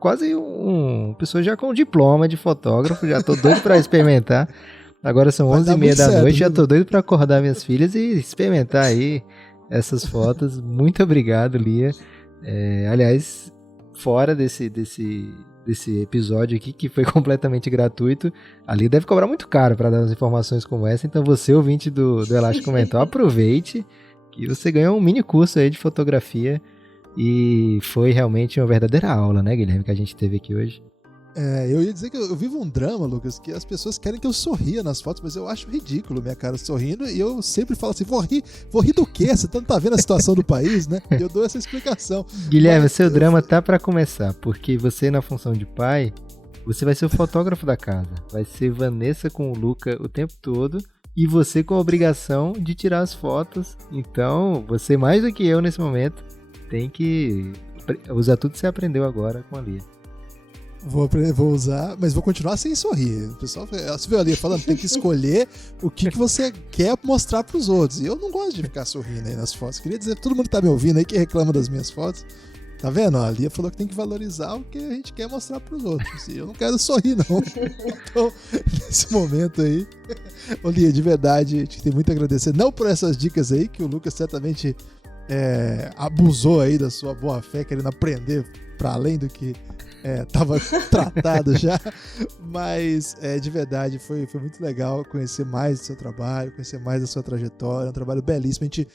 quase uma pessoa já com diploma de fotógrafo, já tô doido para experimentar. Agora são 11h30 da noite, já tô doido pra acordar minhas filhas e experimentar aí essas fotos. Muito obrigado, Lia. Aliás, fora desse episódio aqui, que foi completamente gratuito, a Lia deve cobrar muito caro para dar umas informações como essa. Então você, ouvinte do Elástico Mental, aproveite que você ganhou um mini curso aí de fotografia e foi realmente uma verdadeira aula, né, Guilherme, que a gente teve aqui hoje. Eu ia dizer que eu vivo um drama, Lucas, que as pessoas querem que eu sorria nas fotos, mas eu acho ridículo minha cara sorrindo, e eu sempre falo assim, vou rir do quê? Você não tá vendo a situação do país, né? E eu dou essa explicação. Guilherme, seu drama tá pra começar, porque você, na função de pai, você vai ser o fotógrafo da casa, vai ser Vanessa com o Luca o tempo todo, e você com a obrigação de tirar as fotos. Então, você mais do que eu nesse momento, tem que usar tudo que você aprendeu agora com a Lia. Vou usar, mas vou continuar sem sorrir. O pessoal, você viu ali falando, tem que escolher o que você quer mostrar pros outros. E eu não gosto de ficar sorrindo aí nas fotos. Queria dizer pra todo mundo que tá me ouvindo aí, que reclama das minhas fotos. Tá vendo? A Lia falou que tem que valorizar o que a gente quer mostrar pros outros. E eu não quero sorrir, não. Então, nesse momento aí, ô Lia, de verdade, a gente tem muito a agradecer. Não por essas dicas aí, que o Lucas certamente abusou aí da sua boa fé, querendo aprender para além do que estava tratado já, mas de verdade foi muito legal conhecer mais do seu trabalho, conhecer mais da sua trajetória, é um trabalho belíssimo. A gente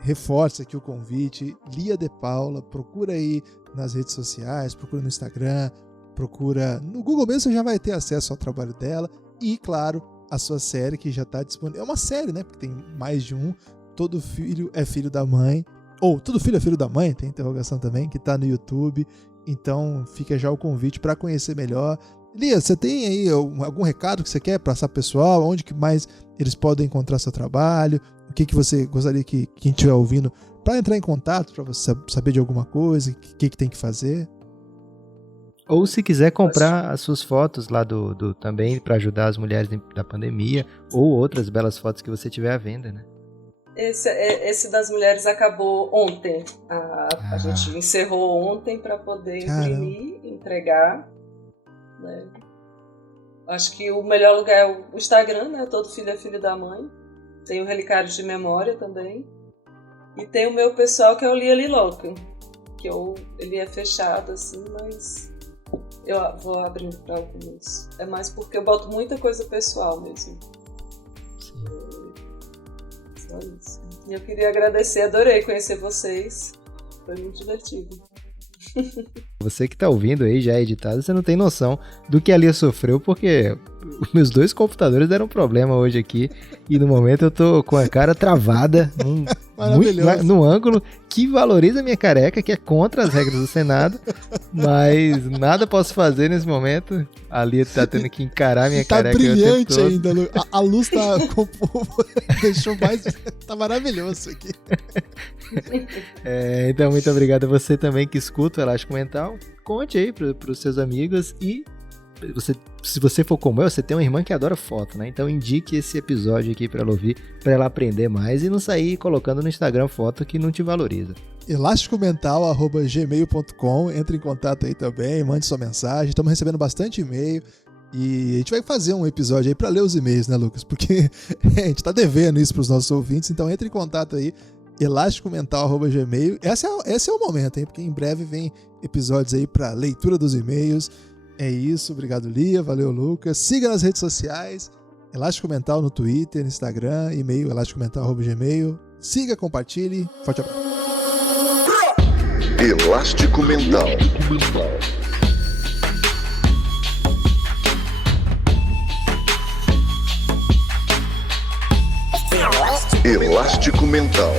reforça aqui o convite, Lia de Paula, procura aí nas redes sociais, procura no Instagram, procura no Google mesmo, você já vai ter acesso ao trabalho dela e, claro, a sua série que já está disponível. É uma série, né, porque tem mais de um, Todo Filho é Filho da Mãe, ou Todo Filho é Filho da Mãe, tem interrogação também, que está no YouTube. Então fica já o convite para conhecer melhor. Lia, você tem aí algum recado que você quer passar pro pessoal? Onde que mais eles podem encontrar seu trabalho? O que você gostaria que quem estiver ouvindo para entrar em contato, para você saber de alguma coisa, o que tem que fazer? Ou se quiser comprar as suas fotos lá do também para ajudar as mulheres da pandemia, ou outras belas fotos que você tiver à venda, né? Esse das mulheres acabou ontem. A gente encerrou ontem para poder imprimir, entregar. Né? Acho que o melhor lugar é o Instagram, né? Todo Filho é Filho da Mãe. Tem o Relicário de Memória também. E tem o meu pessoal, que é o Lia Liloca. Ele é fechado, assim, mas eu vou abrindo para alguns. É mais porque eu boto muita coisa pessoal mesmo. Só isso. E eu queria agradecer, adorei conhecer vocês. Foi muito divertido. Você que tá ouvindo aí, já editado, você não tem noção do que a Lia sofreu, porque os meus 2 computadores deram problema hoje aqui, e no momento eu tô com a cara travada num ângulo que valoriza a minha careca, que é contra as regras do Senado, mas nada posso fazer nesse momento. A Lia tá tendo que encarar a minha careca. Tá brilhante ainda, a luz tá deixou mais, tá maravilhoso aqui. Então muito obrigado a você também que escuta o Elástico Mental. Conte aí pros seus amigos e se você for como eu, você tem uma irmã que adora foto, né? Então indique esse episódio aqui pra ela ouvir, pra ela aprender mais e não sair colocando no Instagram foto que não te valoriza. elasticomental@gmail.com, entre em contato aí também, mande sua mensagem, estamos recebendo bastante e-mail e a gente vai fazer um episódio aí pra ler os e-mails, né, Lucas? Porque a gente tá devendo isso pros nossos ouvintes, então entre em contato aí, elasticomental@gmail. Esse é o momento, hein? Porque em breve vem episódios aí pra leitura dos e-mails. É isso, obrigado Lia, valeu Lucas. Siga nas redes sociais, Elástico Mental no Twitter, no Instagram, e-mail elasticomental@gmail. Siga, compartilhe, forte abraço. Elástico Mental. Elástico Mental.